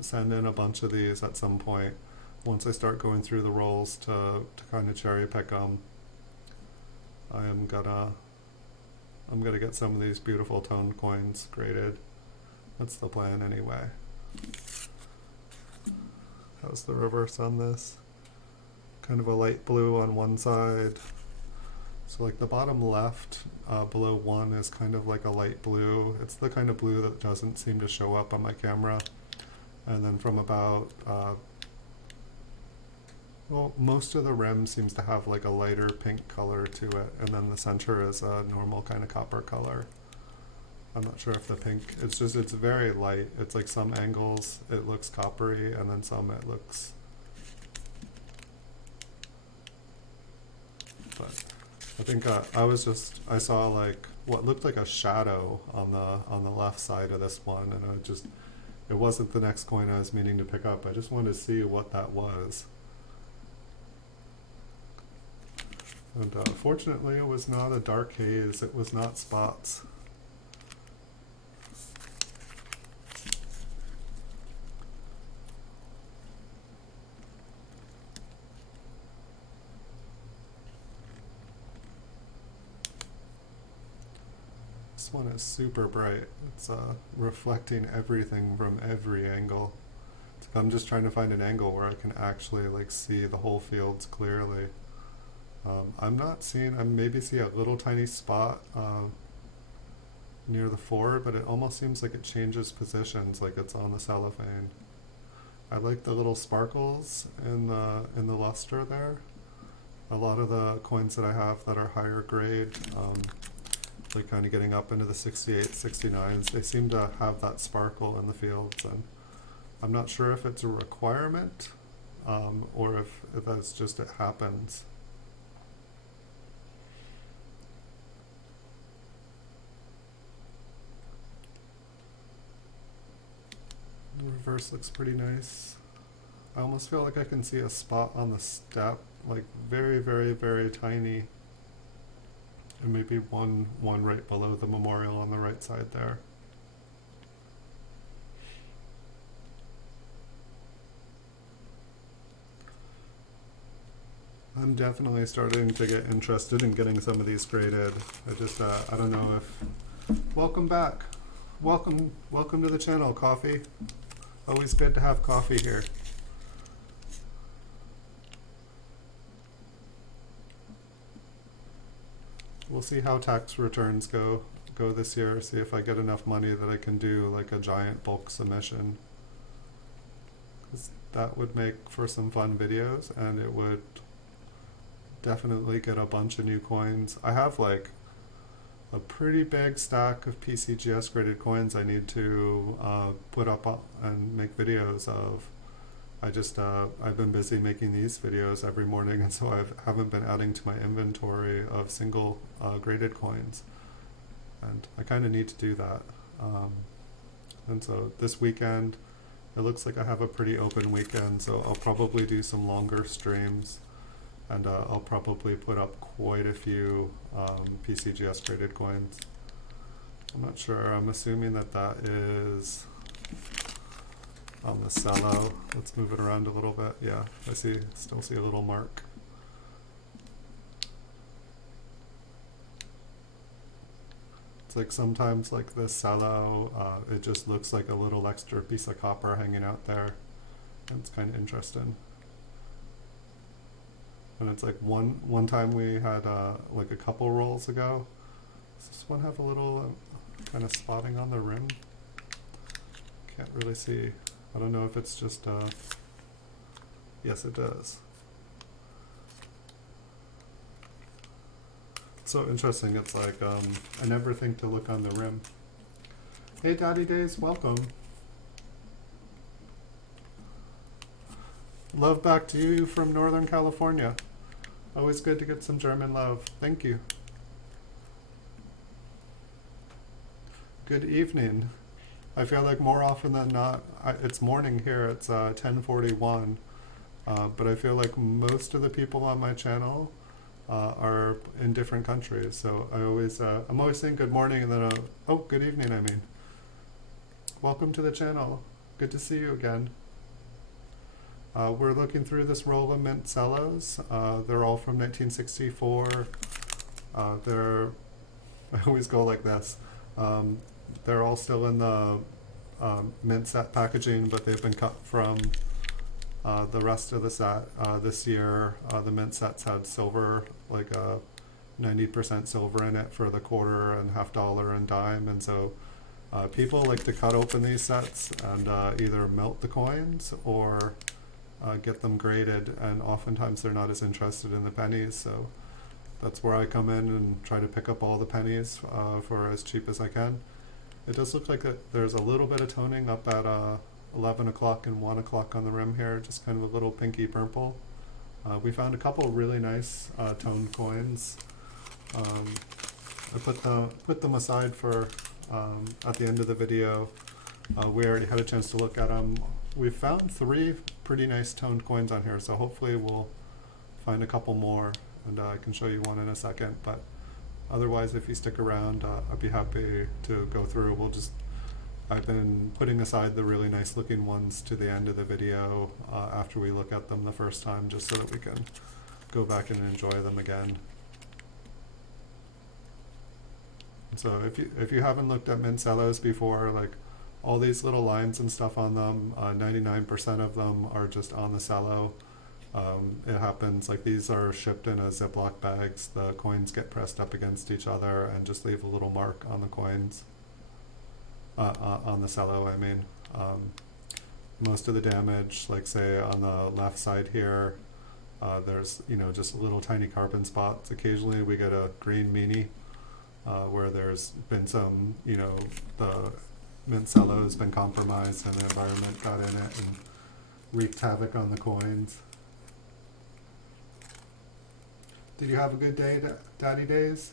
send in a bunch of these at some point once I start going through the rolls to kind of cherry pick them. I'm gonna get some of these beautiful tone coins graded. That's the plan anyway. How's the reverse on this? Kind of a light blue on one side. So like the bottom left below 1 is kind of like a light blue. It's the kind of blue that doesn't seem to show up on my camera. And then from about, well, most of the rim seems to have like a lighter pink color to it. And then the center is a normal kind of copper color. I'm not sure if the pink, it's very light. It's like some angles it looks coppery and then some it looks, but I think I saw like what looked like a shadow on the left side of this one, and it wasn't the next coin I was meaning to pick up. I just wanted to see what that was. And fortunately it was not a dark haze, it was not spots. This one is super bright. It's reflecting everything from every angle. I'm just trying to find an angle where I can actually like see the whole fields clearly. I'm not seeing, I maybe see a little tiny spot near the 4, but it almost seems like it changes positions, like it's on the cellophane. I like the little sparkles in the luster there. A lot of the coins that I have that are higher grade, like kind of getting up into the 68, 69s, they seem to have that sparkle in the fields, and I'm not sure if it's a requirement or if that's just it happens. The reverse looks pretty nice. I almost feel like I can see a spot on the step, like very, very, very tiny. and maybe one right below the memorial on the right side there. I'm definitely starting to get interested in getting some of these graded. I don't know if... Welcome back. Welcome to the channel, Coffee. Always good to have coffee here. We'll see how tax returns go this year, see if I get enough money that I can do like a giant bulk submission. 'Cause that would make for some fun videos, and it would definitely get a bunch of new coins. I have like a pretty big stack of PCGS graded coins I need to put up and make videos of. I've been busy making these videos every morning, and so I haven't been adding to my inventory of single graded coins. And I kind of need to do that. And so this weekend, it looks like I have a pretty open weekend, so I'll probably do some longer streams, and I'll probably put up quite a few PCGS graded coins. I'm not sure. I'm assuming that is on the Cello. Let's move it around a little bit. Yeah, still see a little mark. It's like sometimes like the Cello, it just looks like a little extra piece of copper hanging out there. And it's kind of interesting. And it's like one time we had like a couple rolls ago. Does this one have a little kind of spotting on the rim? Can't really see. I don't know if it's just, yes it does. It's so interesting, it's like, I never think to look on the rim. Hey Daddy Days, welcome. Love back to you from Northern California. Always good to get some German love. Thank you. Good evening. I feel like more often than not, it's morning here, it's 10:41, but I feel like most of the people on my channel are in different countries, so I'm always saying good morning and then, oh, good evening, I mean. Welcome to the channel. Good to see you again. We're looking through this roll of Mint Cellos. They're all from 1964. I always go like this. They're all still in the Mint Set packaging, but they've been cut from the rest of the set. This year, the Mint Sets had silver, like 90% silver in it for the quarter and $half and dime, and so people like to cut open these sets and either melt the coins or get them graded, and oftentimes they're not as interested in the pennies, so that's where I come in and try to pick up all the pennies for as cheap as I can. It does look like there's a little bit of toning up at 11 o'clock and 1 o'clock on the rim here, just kind of a little pinky purple. We found a couple really nice toned coins. I put them aside for at the end of the video. We already had a chance to look at them. We found 3 pretty nice toned coins on here, so hopefully we'll find a couple more, and I can show you one in a second, but otherwise if you stick around, I'd be happy to go through. I've been putting aside the really nice looking ones to the end of the video after we look at them the first time, just so that we can go back and enjoy them again. So if you haven't looked at Mint Cellos before, like all these little lines and stuff on them, 99% of them are just on the Cello. It happens, like these are shipped in a Ziploc bags. The coins get pressed up against each other and just leave a little mark on the coins, on the Cello, I mean. Most of the damage, like say on the left side here, there's just little tiny carbon spots. Occasionally we get a green meanie where there's been some, the Mint Cello has been compromised and the environment got in it and wreaked havoc on the coins. Did you have a good day, Daddy Days?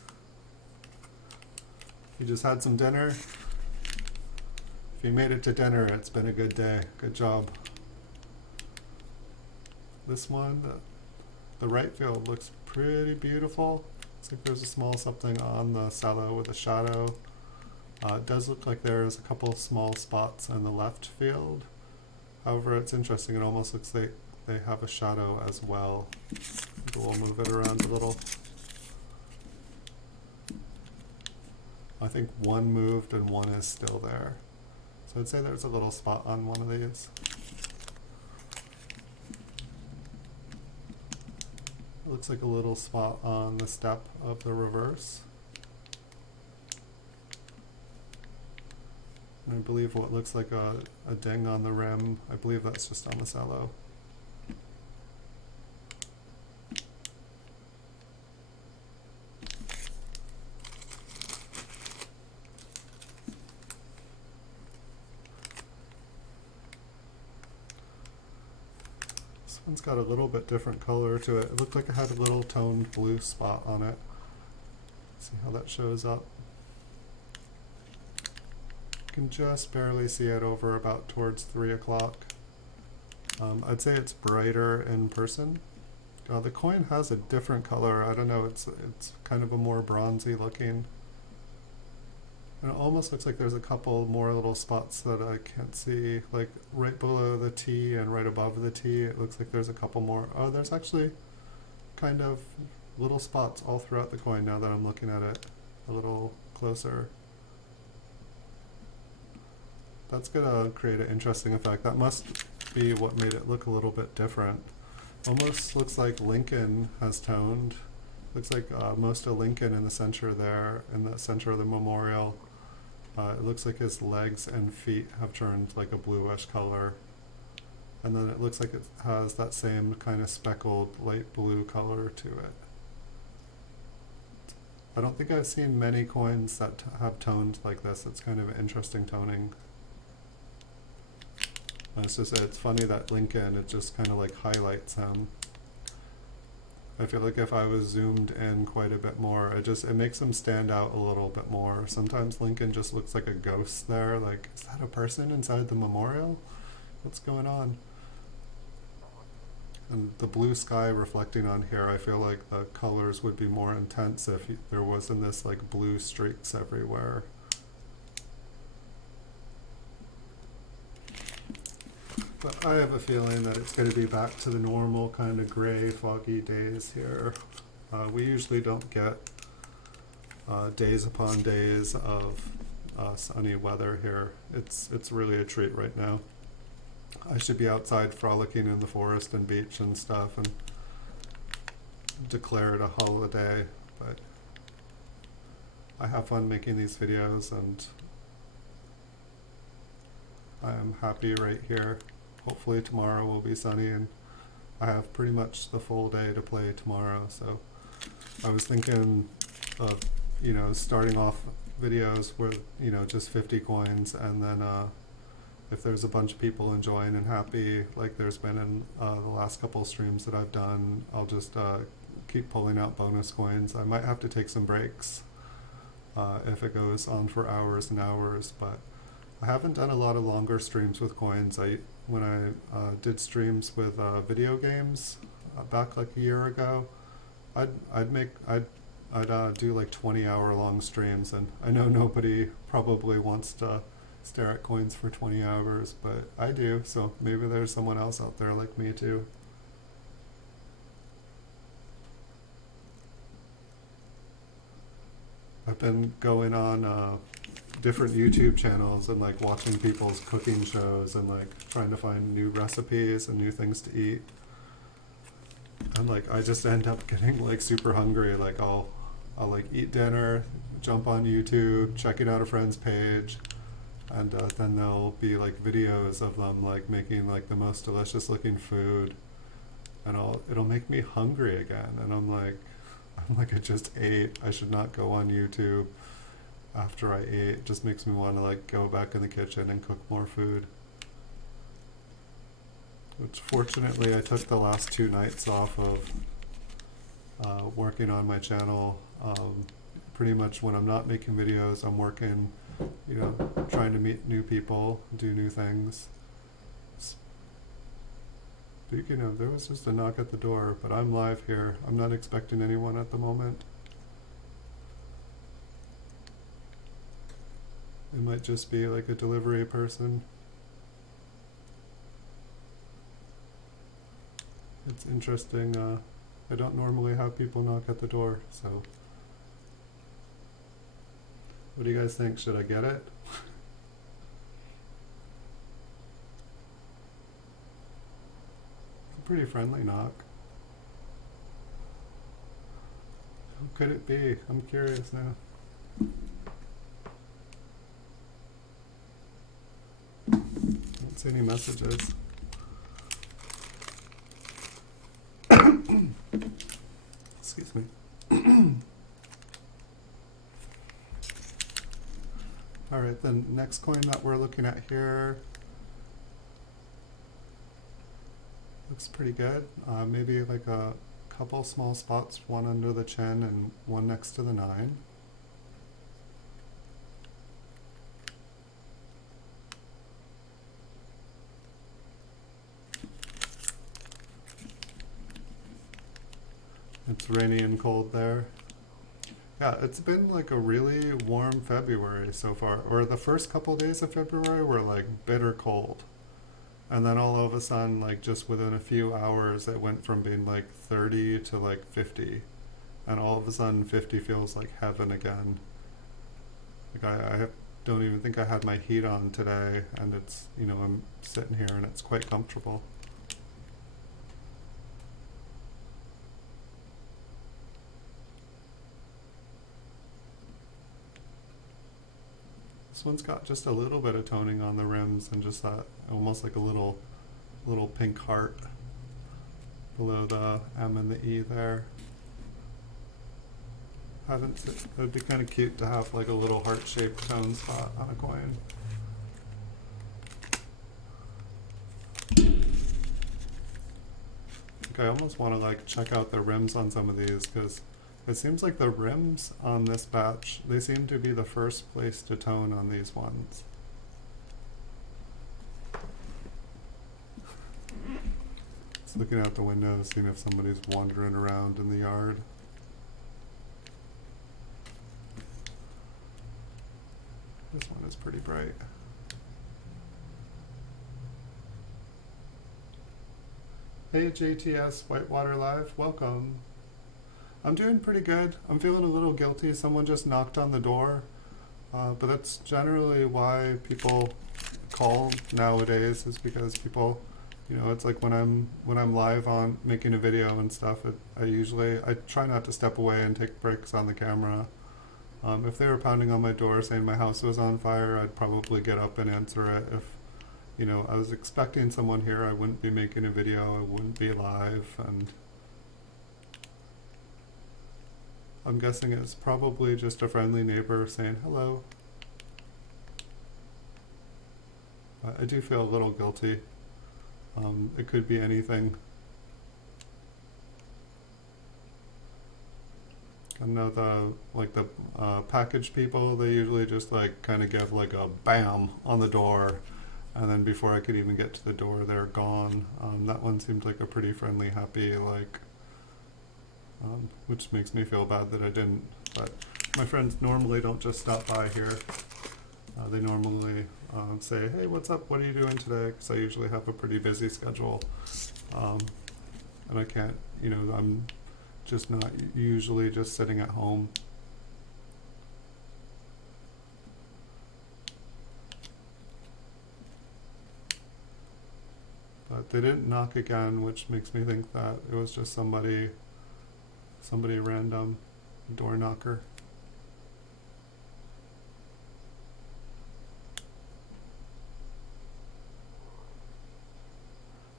You just had some dinner? If you made it to dinner, it's been a good day. Good job. This one, the right field looks pretty beautiful. Looks like there's a small something on the cello with a shadow. It does look like there's a couple small spots in the left field. However, it's interesting, it almost looks like they have a shadow as well. We'll move it around a little. I think one moved and one is still there. So I'd say there's a little spot on one of these. It looks like a little spot on the step of the reverse. And I believe what looks like a ding on the rim, I believe that's just on the cello. This one's got a little bit different color to it. It looked like it had a little toned blue spot on it. See how that shows up. You can just barely see it over about towards 3 o'clock. I'd say it's brighter in person. The coin has a different color. I don't know, it's kind of a more bronzy looking. And it almost looks like there's a couple more little spots that I can't see, like right below the T and right above the T. It looks like there's a couple more. Oh, there's actually kind of little spots all throughout the coin now that I'm looking at it a little closer. That's gonna create an interesting effect. That must be what made it look a little bit different. Almost looks like Lincoln has toned. Looks like most of Lincoln in the center there, in the center of the memorial. It looks like his legs and feet have turned like a bluish color. And then it looks like it has that same kind of speckled light blue color to it. I don't think I've seen many coins that have toned like this. It's kind of interesting toning. It's funny that Lincoln, it just kind of like highlights him. I feel like if I was zoomed in quite a bit more, it makes him stand out a little bit more. Sometimes Lincoln just looks like a ghost there, like, is that a person inside the memorial? What's going on? And the blue sky reflecting on here, I feel like the colors would be more intense if there wasn't this like blue streaks everywhere. But I have a feeling that it's going to be back to the normal kind of gray, foggy days here. We usually don't get days upon days of sunny weather here. It's really a treat right now. I should be outside frolicking in the forest and beach and stuff and declare it a holiday, but I have fun making these videos and I am happy right here. Hopefully tomorrow will be sunny and I have pretty much the full day to play tomorrow, so I was thinking of, starting off videos with, just 50 coins, and then if there's a bunch of people enjoying and happy, like there's been in the last couple of streams that I've done, I'll just keep pulling out bonus coins. I might have to take some breaks if it goes on for hours and hours, but I haven't done a lot of longer streams with coins. When I did streams with video games back like a year ago, I'd do like 20-hour long streams, and I know nobody probably wants to stare at coins for 20 hours, but I do, so maybe there's someone else out there like me too. I've been going on different YouTube channels and like watching people's cooking shows and like trying to find new recipes and new things to eat. And like I just end up getting like super hungry. Like I'll like eat dinner, jump on YouTube, checking out a friend's page, and then there'll be like videos of them like making like the most delicious looking food, and it'll make me hungry again. And I'm like I just ate. I should not go on YouTube after I ate. It just makes me want to like go back in the kitchen and cook more food. Which fortunately I took the last 2 nights off of working on my channel. Pretty much when I'm not making videos, I'm working, trying to meet new people, do new things. Speaking of, there was just a knock at the door, but I'm live here. I'm not expecting anyone at the moment. It might just be like a delivery person. It's interesting. I don't normally have people knock at the door, so. What do you guys think? Should I get it? It's a pretty friendly knock. Who could it be? I'm curious now. Don't see any messages. Excuse me. All right, the next coin that we're looking at here looks pretty good. Maybe like a couple small spots, one under the chin and one next to the 9. It's rainy and cold there. Yeah, it's been like a really warm February so far, or the first couple days of February were like bitter cold. And then all of a sudden, like just within a few hours, it went from being like 30 to like 50. And all of a sudden 50 feels like heaven again. Like I don't even think I had my heat on today, and it's, you know, I'm sitting here and it's quite comfortable. This one's got just a little bit of toning on the rims and just that almost like a little pink heart below the M and the E there. It would be kind of cute to have like a little heart-shaped tone spot on a coin. I almost want to like check out the rims on some of these, because it seems like the rims on this batch, they seem to be the first place to tone on these ones. Just looking out the window, seeing if somebody's wandering around in the yard. This one is pretty bright. Hey JTS Whitewater Live, welcome. I'm doing pretty good. I'm feeling a little guilty. Someone just knocked on the door, but that's generally why people call nowadays, is because people, you know, it's like when I'm live on making a video and stuff, I try not to step away and take breaks on the camera. If they were pounding on my door saying my house was on fire, I'd probably get up and answer it. If, you know, I was expecting someone here, I wouldn't be making a video, I wouldn't be live, and I'm guessing it's probably just a friendly neighbor saying hello. I do feel a little guilty. It could be anything. I know the package people, they usually just like kind of give like a bam on the door, and then before I could even get to the door, they're gone. That one seemed like a pretty friendly, happy, like, which makes me feel bad that I didn't. But my friends normally don't just stop by here. They normally say, hey, what's up? What are you doing today? Because I usually have a pretty busy schedule. And I can't, you know, I'm just not usually just sitting at home. But they didn't knock again, which makes me think that it was just somebody random, door knocker.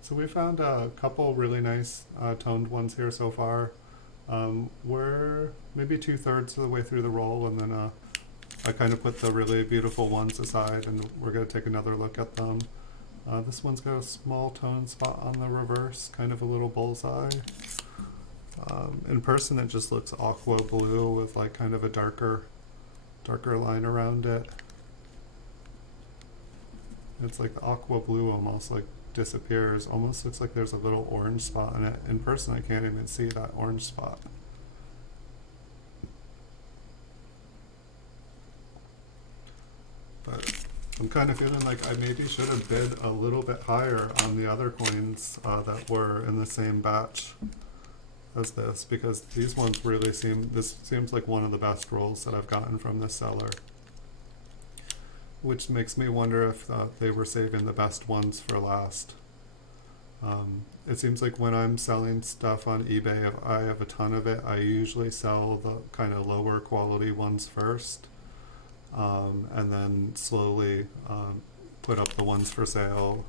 So we found a couple really nice toned ones here so far. We're maybe 2/3 of the way through the roll, and then I kind of put the really beautiful ones aside, and we're going to take another look at them. This one's got a small tone spot on the reverse, kind of a little bullseye. In person it just looks aqua blue with like kind of a darker line around it. It's like the aqua blue almost like disappears, almost looks like there's a little orange spot in it. In person I can't even see that orange spot. But I'm kind of feeling like I maybe should have bid a little bit higher on the other coins that were in the same batch as this, because these ones really this seems like one of the best rolls that I've gotten from this seller. Which makes me wonder if they were saving the best ones for last. It seems like when I'm selling stuff on eBay, if I have a ton of it, I usually sell the kind of lower quality ones first, and then slowly put up the ones for sale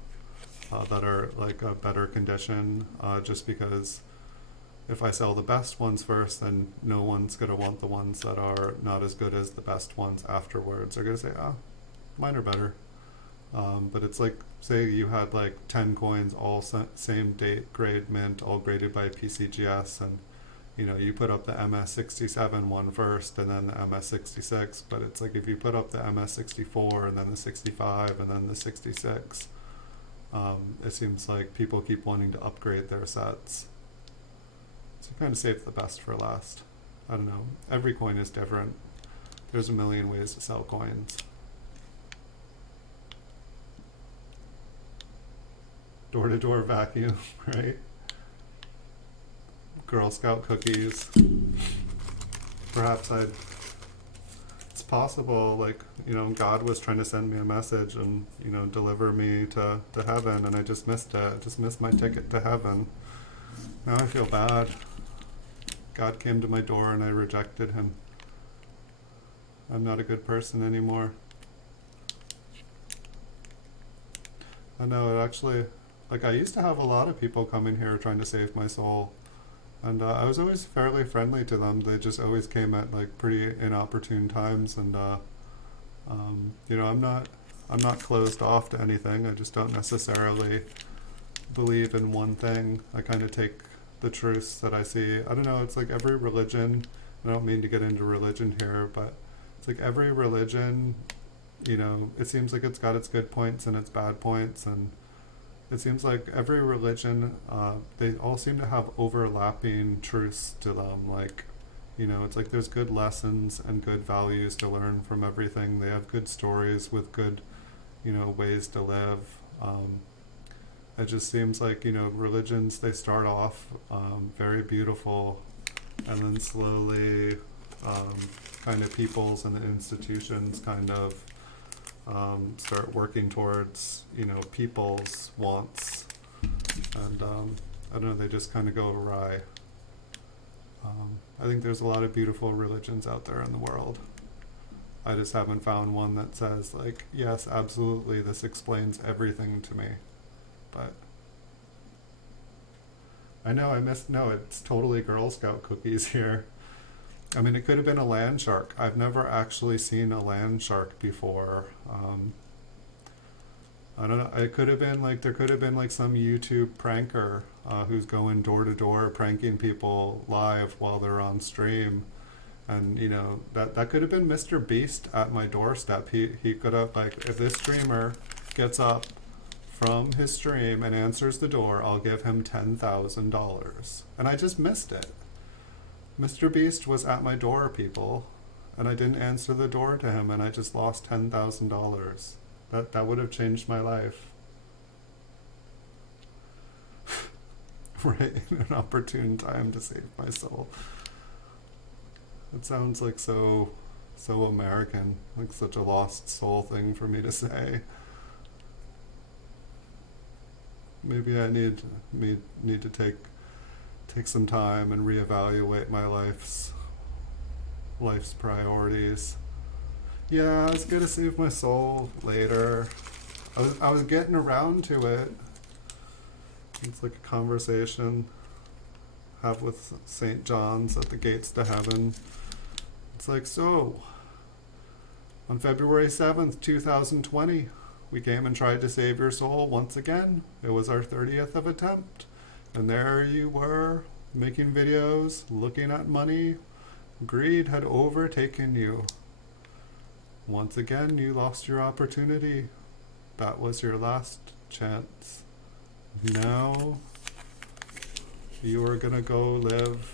that are like a better condition, just because if I sell the best ones first, then no one's going to want the ones that are not as good as the best ones afterwards. They're going to say, oh, mine are better. But it's like, say you had like 10 coins, all same date, grade, mint, all graded by PCGS, and you know, you put up the MS67 one first and then the MS66, but it's like if you put up the MS64 and then the 65 and then the 66, it seems like people keep wanting to upgrade their sets. So kind of save the best for last. I don't know. Every coin is different. There's a million ways to sell coins. Door-to-door vacuum, right? Girl Scout cookies. Perhaps it's possible, like, you know, God was trying to send me a message and, you know, deliver me to heaven, and I just missed it. I just missed my ticket to heaven. Now I feel bad. God came to my door and I rejected him. I'm not a good person anymore. I know, it actually, like, I used to have a lot of people come in here trying to save my soul, and I was always fairly friendly to them. They just always came at like pretty inopportune times, and you know, I'm not closed off to anything. I just don't necessarily believe in one thing. I kind of take the truths that I see. I don't know, it's like every religion, I don't mean to get into religion here, but it's like every religion, you know, it seems like it's got its good points and its bad points, and it seems like every religion, they all seem to have overlapping truths to them. Like, you know, it's like there's good lessons and good values to learn from everything. They have good stories with good, you know, ways to live. It just seems like, you know, religions, they start off very beautiful, and then slowly kind of peoples and institutions kind of start working towards, you know, people's wants, and I don't know, they just kind of go awry. I think there's a lot of beautiful religions out there in the world. I just haven't found one that says like, yes, absolutely, this explains everything to me. But I know no, it's totally Girl Scout cookies here. I mean, it could have been a land shark. I've never actually seen a land shark before. I don't know. It could have been like, there could have been like some YouTube pranker who's going door to door pranking people live while they're on stream. And, you know, that could have been Mr. Beast at my doorstep. He could have, like, if this streamer gets up from his stream and answers the door, I'll give him $10,000. And I just missed it. Mr. Beast was at my door, people, and I didn't answer the door to him, and I just lost $10,000. That would have changed my life. Right, an opportune time to save my soul. It sounds like so American, like such a lost soul thing for me to say. Maybe I need to take some time and reevaluate my life's priorities. Yeah, I was gonna save my soul later. I was getting around to it. It's like a conversation have with St. John's at the gates to heaven. It's like, so on February 7th, 2020, we came and tried to save your soul once again. It was our 30th of attempt. And there you were, making videos, looking at money. Greed had overtaken you. Once again, you lost your opportunity. That was your last chance. Now, you are gonna go live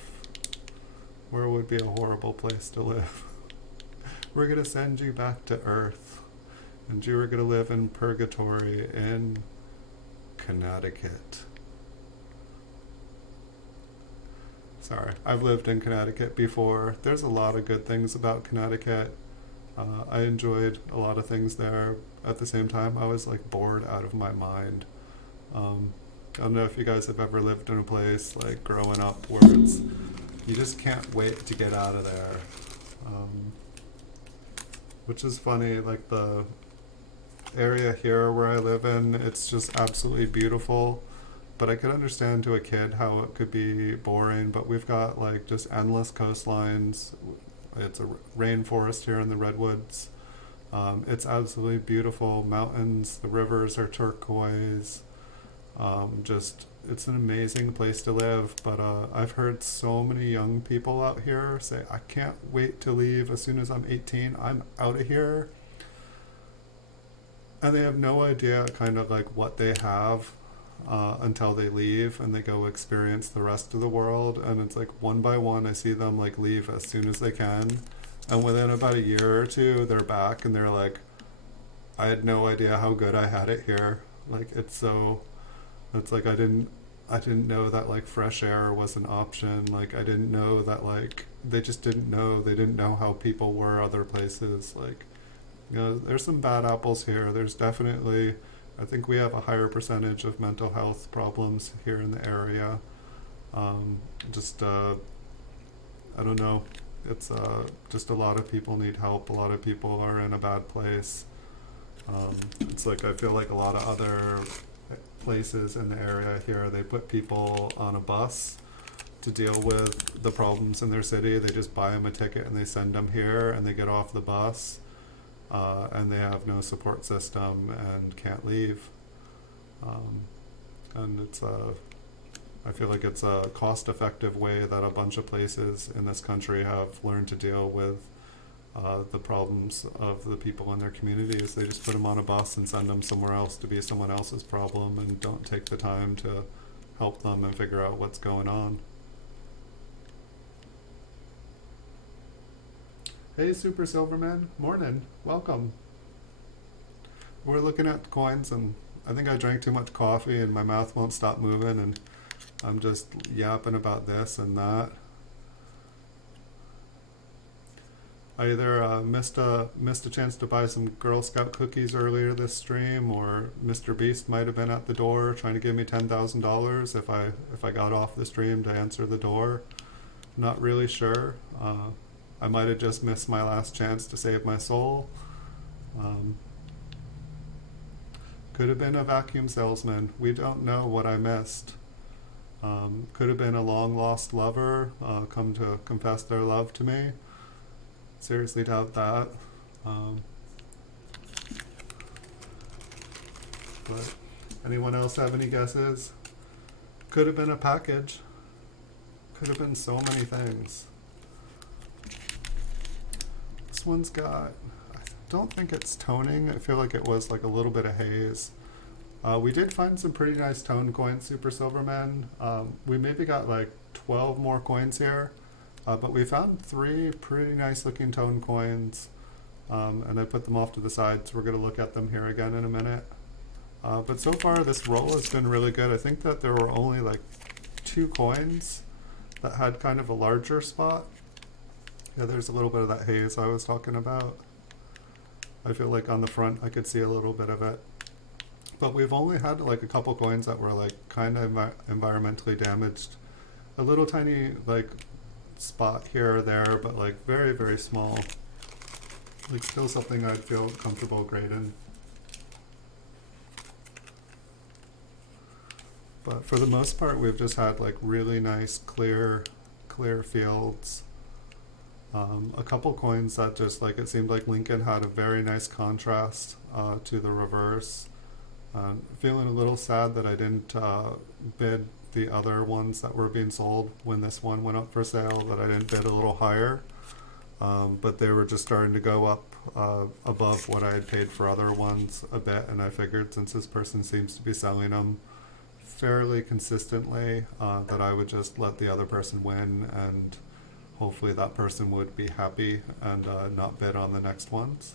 where would be a horrible place to live. We're gonna send you back to Earth. And you were going to live in purgatory in Connecticut. Sorry, I've lived in Connecticut before. There's a lot of good things about Connecticut. I enjoyed a lot of things there. At the same time, I was like bored out of my mind. I don't know if you guys have ever lived in a place like growing up where it's you just can't wait to get out of there. Which is funny, like the area here where I live in, it's just absolutely beautiful. But I could understand to a kid how it could be boring, but we've got like just endless coastlines. It's a rainforest here in the redwoods. It's absolutely beautiful. Mountains, the rivers are turquoise. It's an amazing place to live. But I've heard so many young people out here say, I can't wait to leave as soon as I'm 18. I'm out of here. And they have no idea kind of like what they have until they leave and they go experience the rest of the world. And it's like one by one I see them like leave as soon as they can, and within about a year or two they're back and they're like, I had no idea how good I had it here. Like it's like I didn't know that like fresh air was an option. Like I didn't know that, like they didn't know how people were other places. Like, you know, there's some bad apples here. There's definitely, I think we have a higher percentage of mental health problems here in the area. I don't know. It's just a lot of people need help. A lot of people are in a bad place. It's like I feel like a lot of other places in the area here, they put people on a bus to deal with the problems in their city. They just buy them a ticket and they send them here and they get off the bus. And they have no support system and can't leave. And it's I feel like it's a cost-effective way that a bunch of places in this country have learned to deal with the problems of the people in their communities. They just put them on a bus and send them somewhere else to be someone else's problem and don't take the time to help them and figure out what's going on. Hey, Super Silverman. Morning. Welcome. We're looking at coins, and I think I drank too much coffee and my mouth won't stop moving, and I'm just yapping about this and that. I either missed a chance to buy some Girl Scout cookies earlier this stream, or Mr. Beast might have been at the door trying to give me $10,000 if I got off the stream to answer the door. Not really sure. I might have just missed my last chance to save my soul. Could have been a vacuum salesman. We don't know what I missed. Could have been a long-lost lover come to confess their love to me. Seriously doubt that. But anyone else have any guesses? Could have been a package. Could have been so many things. This one's got, I don't think it's toning. I feel like it was like a little bit of haze. We did find some pretty nice tone coins, Super Silverman. We maybe got like 12 more coins here, but we found 3 pretty nice looking tone coins, and I put them off to the side, so we're going to look at them here again in a minute. But so far this roll has been really good. I think that there were only like 2 coins that had kind of a larger spot. Yeah, there's a little bit of that haze I was talking about. I feel like on the front I could see a little bit of it. But we've only had like a couple coins that were like kind of environmentally damaged. A little tiny like spot here or there, but like very, very small. Like still something I'd feel comfortable grading. But for the most part, we've just had like really nice, clear fields. A couple coins that just like, it seemed like Lincoln had a very nice contrast to the reverse. Feeling a little sad that I didn't bid the other ones that were being sold when this one went up for sale, that I didn't bid a little higher. But they were just starting to go up above what I had paid for other ones a bit, and I figured since this person seems to be selling them fairly consistently, that I would just let the other person win, and hopefully that person would be happy and not bid on the next ones.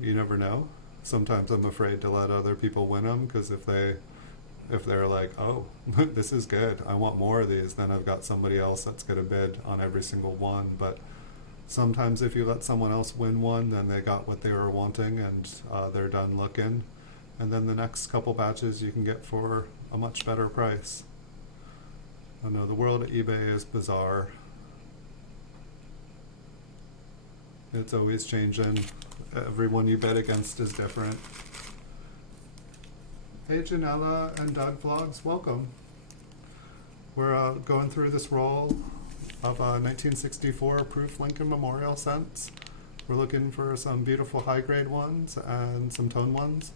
You never know. Sometimes I'm afraid to let other people win them, because if they're like, oh, this is good, I want more of these, then I've got somebody else that's going to bid on every single one. But sometimes if you let someone else win one, then they got what they were wanting, and they're done looking. And then the next couple batches you can get for a much better price. I know the world of eBay is bizarre. It's always changing. Everyone you bet against is different. Hey Janella and Doug Vlogs, welcome. We're going through this roll of 1964 proof Lincoln Memorial cents. We're looking for some beautiful high grade ones and some tone ones.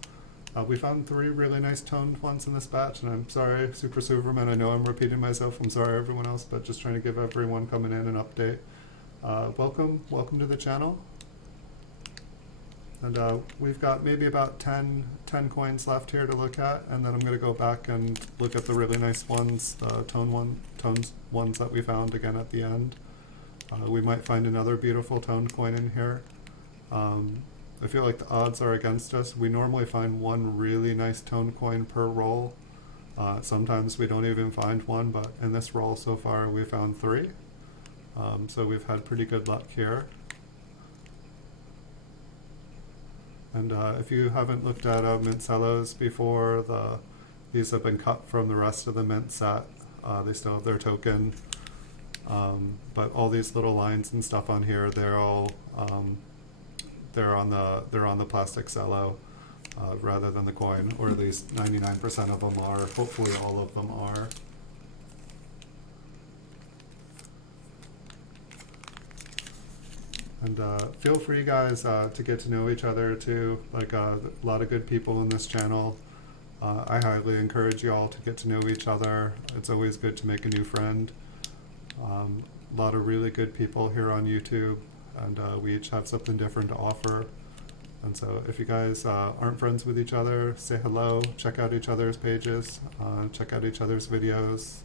We found 3 really nice toned ones in this batch, and I'm sorry, Super Superman, I know I'm repeating myself, I'm sorry everyone else, but just trying to give everyone coming in an update. Welcome to the channel. And we've got maybe about 10 coins left here to look at, and then I'm going to go back and look at the really nice ones, the tones ones that we found again at the end. We might find another beautiful toned coin in here. I feel like the odds are against us. We normally find 1 really nice toned coin per roll. Sometimes we don't even find one, but in this roll so far we found 3. So we've had pretty good luck here. And if you haven't looked at Mint Cellos before, these have been cut from the rest of the Mint set. They still have their token, but all these little lines and stuff on here, they're all they're on the plastic cello rather than the coin, or at least 99% of them are. Hopefully, all of them are. And feel free, guys, to get to know each other too. Like a lot of good people in this channel. I highly encourage you all to get to know each other. It's always good to make a new friend. A lot of really good people here on YouTube, and we each have something different to offer. And so if you guys aren't friends with each other, say hello, check out each other's pages, check out each other's videos.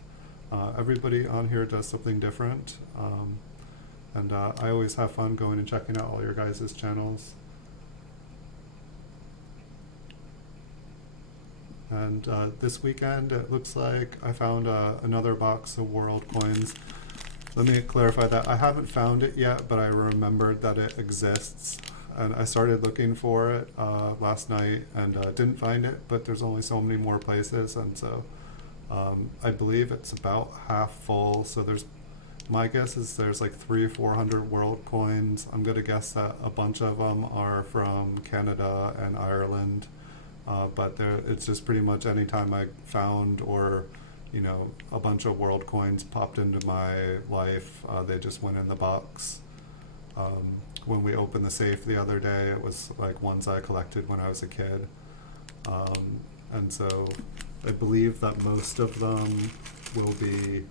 Everybody on here does something different. And I always have fun going and checking out all your guys' channels. And this weekend, it looks like I found another box of world coins. Let me clarify that. I haven't found it yet, but I remembered that it exists. And I started looking for it last night and didn't find it, but there's only so many more places. And so I believe it's about half full. So my guess is there's like 300-400 world coins. I'm gonna guess that a bunch of them are from Canada and Ireland, but it's just pretty much any time I found, or a bunch of world coins popped into my life, they just went in the box. When we opened the safe the other day, it was like ones I collected when I was a kid, and so I believe that most of them will be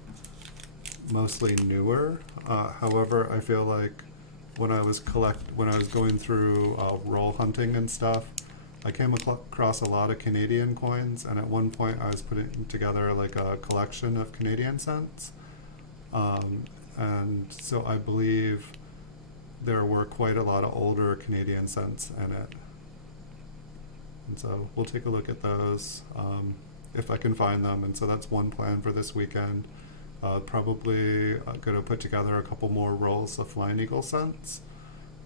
mostly newer. However, I feel like when I was going through roll hunting and stuff, I came across a lot of Canadian coins, and at one point I was putting together like a collection of Canadian cents, and so I believe there were quite a lot of older Canadian cents in it. And so we'll take a look at those if I can find them. And so that's one plan for this weekend. Probably going to put together a couple more rolls of Flying Eagle cents,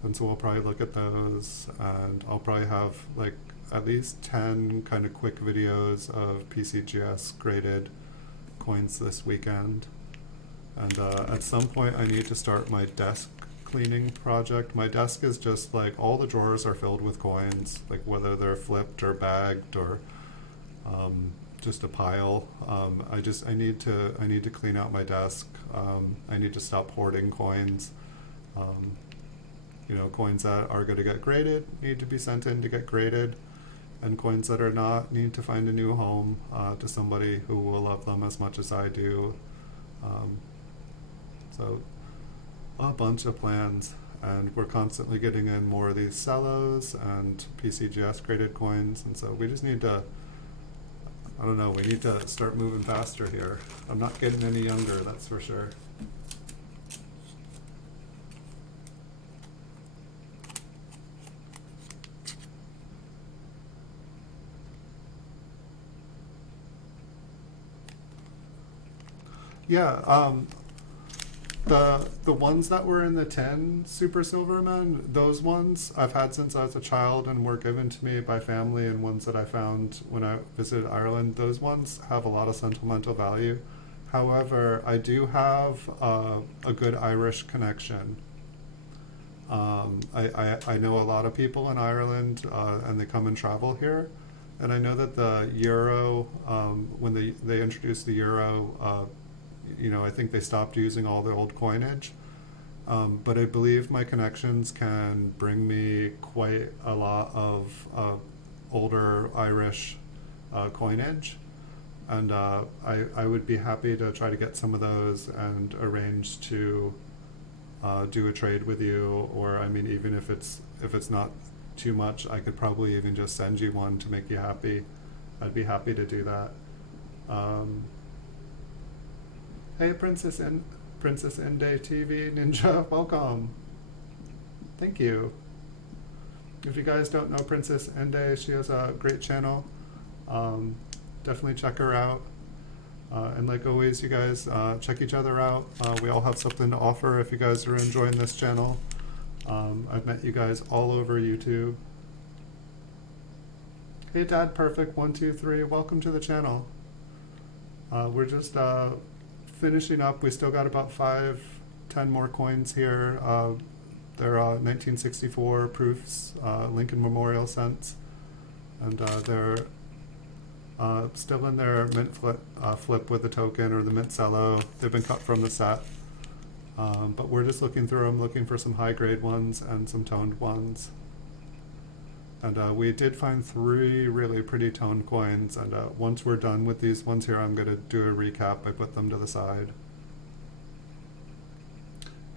and so we'll probably look at those, and I'll probably have like at least 10 kind of quick videos of PCGS graded coins this weekend. And at some point I need to start my desk cleaning project. My desk is just like all the drawers are filled with coins, like whether they're flipped or bagged or just a pile. I need to clean out my desk. I need to stop hoarding coins. Coins that are going to get graded need to be sent in to get graded, and coins that are not need to find a new home to somebody who will love them as much as I do. So a bunch of plans, and we're constantly getting in more of these Cellos and PCGS graded coins, and so we just need to, I don't know, we need to start moving faster here. I'm not getting any younger, that's for sure. Yeah, the ones that were in the tin Super Silvermen, those ones I've had since I was a child and were given to me by family, and ones that I found when I visited Ireland, those ones have a lot of sentimental value. However, I do have a good Irish connection. I know a lot of people in Ireland, and they come and travel here. And I know that the euro, when they introduced the euro, I think they stopped using all the old coinage. But I believe my connections can bring me quite a lot of older Irish coinage. And I would be happy to try to get some of those and arrange to do a trade with you, or I mean, even if it's not too much, I could probably even just send you one to make you happy. I'd be happy to do that. Hey, Princess Inde TV Ninja, welcome. Thank you. If you guys don't know Princess Inde, she has a great channel. Definitely check her out. And like always, you guys check each other out. We all have something to offer if you guys are enjoying this channel. I've met you guys all over YouTube. Hey Dad Perfect 123, welcome to the channel. We're just finishing up. We still got about 5-10 more coins here. They're 1964 proofs, Lincoln Memorial cents, and they're still in their mint flip with the token, or the mint cello. They've been cut from the set. But we're just looking through them, looking for some high-grade ones and some toned ones. And we did find 3 really pretty toned coins, and once we're done with these ones here, I'm going to do a recap. I put them to the side.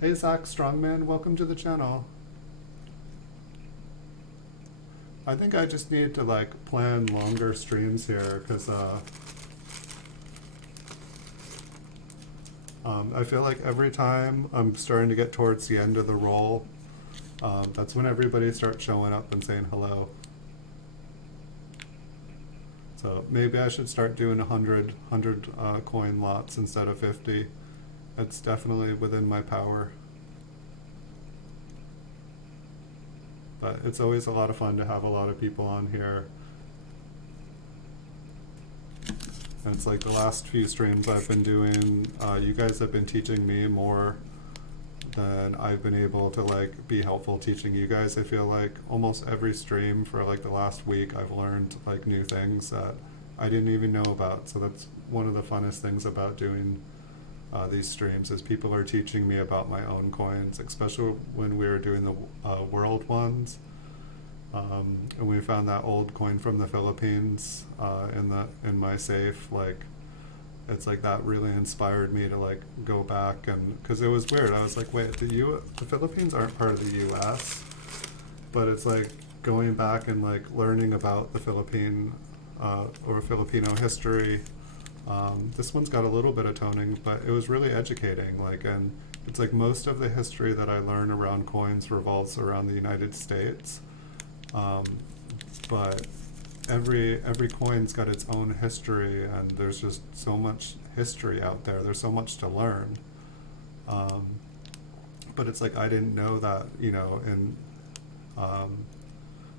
Hey Zach Strongman, welcome to the channel. I think I just need to like plan longer streams here, because I feel like every time I'm starting to get towards the end of the roll, that's when everybody starts showing up and saying hello. So maybe I should start doing 100 coin lots instead of 50. It's definitely within my power. But it's always a lot of fun to have a lot of people on here. And it's like the last few streams I've been doing, you guys have been teaching me more than I've been able to like be helpful teaching you guys. I feel like almost every stream for like the last week I've learned like new things that I didn't even know about. So that's one of the funnest things about doing these streams, is people are teaching me about my own coins, especially when we were doing the world ones. And we found that old coin from the Philippines in my safe. Like, it's like that really inspired me to like go back, and because it was weird. I was like, wait, the Philippines aren't part of the U.S., but it's like going back and like learning about the Philippine or Filipino history. This one's got a little bit of toning, but it was really educating. Like, and it's like most of the history that I learn around coins revolves around the United States. But every coin's got its own history, and there's just so much history out there. There's so much to learn. But it's like I didn't know that, in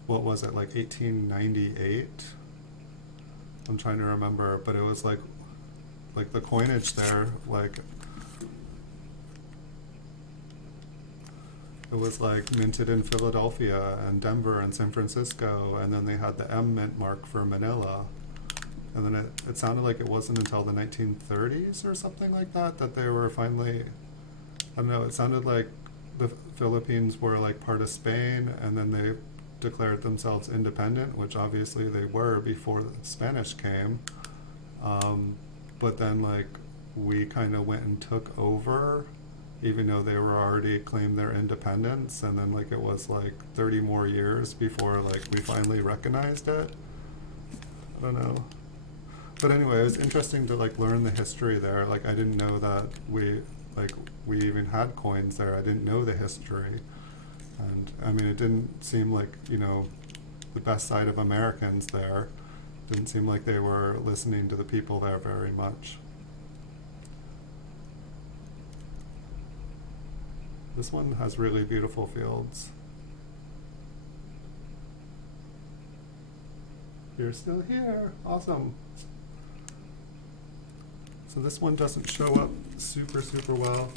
what was it, like 1898? I'm trying to remember, but it was like the coinage there, like it was like minted in Philadelphia and Denver and San Francisco, and then they had the M mint mark for Manila. And then it sounded like it wasn't until the 1930s or something like that that they were finally, I don't know, it sounded like the Philippines were like part of Spain, and then they declared themselves independent, which obviously they were before the Spanish came. But then like we kind of went and took over, even though they were already claimed their independence, and then like it was like 30 more years before like we finally recognized it. I don't know. But anyway, it was interesting to like learn the history there. Like I didn't know that we even had coins there. I didn't know the history. And I mean, it didn't seem like, the best side of Americans there. Didn't seem like they were listening to the people there very much. This one has really beautiful fields. You're still here. Awesome. So this one doesn't show up super well,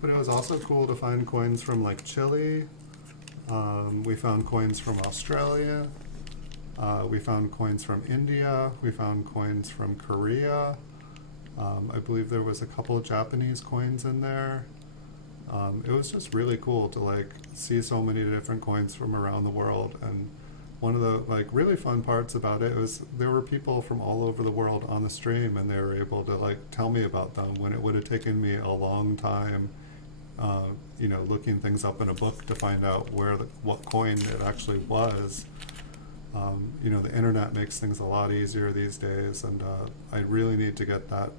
but it was also cool to find coins from like Chile. We found coins from Australia. We found coins from India. We found coins from Korea. I believe there was a couple of Japanese coins in there. It was just really cool to like see so many different coins from around the world. And one of the like really fun parts about it was there were people from all over the world on the stream, and they were able to like tell me about them when it would have taken me a long time, you know, looking things up in a book to find out what coin it actually was. You know, the internet makes things a lot easier these days, and I really need to get that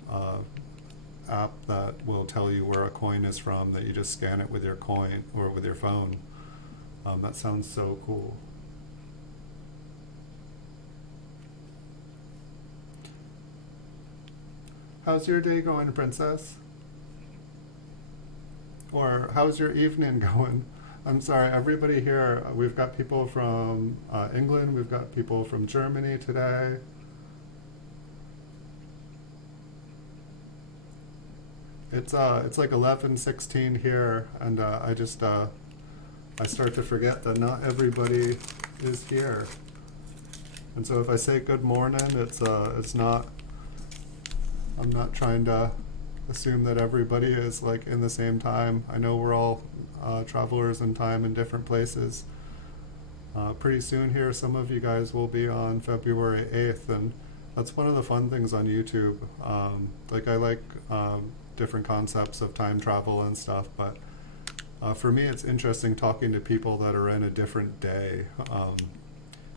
app that will tell you where a coin is from, that you just scan it with your coin or with your phone. That sounds so cool. How's your day going, Princess? Or how's your evening going? I'm sorry, everybody here, we've got people from England, we've got people from Germany today. It's like 11:16 here, and I start to forget that not everybody is here. And so if I say good morning, it's not, I'm not trying to assume that everybody is like in the same time. I know we're all travelers in time in different places. Pretty soon here, some of you guys will be on February 8th, and that's one of the fun things on YouTube. Like I like different concepts of time travel and stuff, but for me it's interesting talking to people that are in a different day.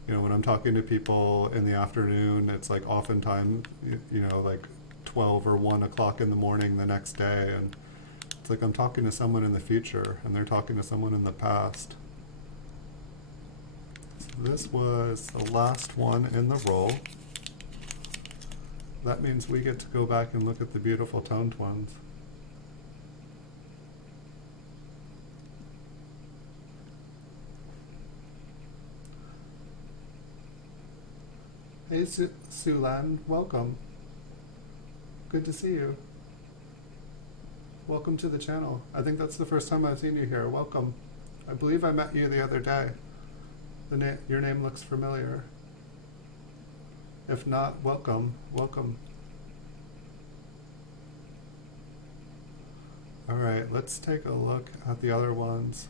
You know, when I'm talking to people in the afternoon, it's like oftentimes, you know, like 12 or 1 o'clock in the morning the next day, and it's like I'm talking to someone in the future and they're talking to someone in the past. So this was the last one in the roll. That means we get to go back and look at the beautiful toned ones. Hey Sulan, welcome. Good to see you. Welcome to the channel. I think that's the first time I've seen you here. Welcome. I believe I met you the other day. Your name looks familiar. If not, welcome. Welcome. All right, let's take a look at the other ones.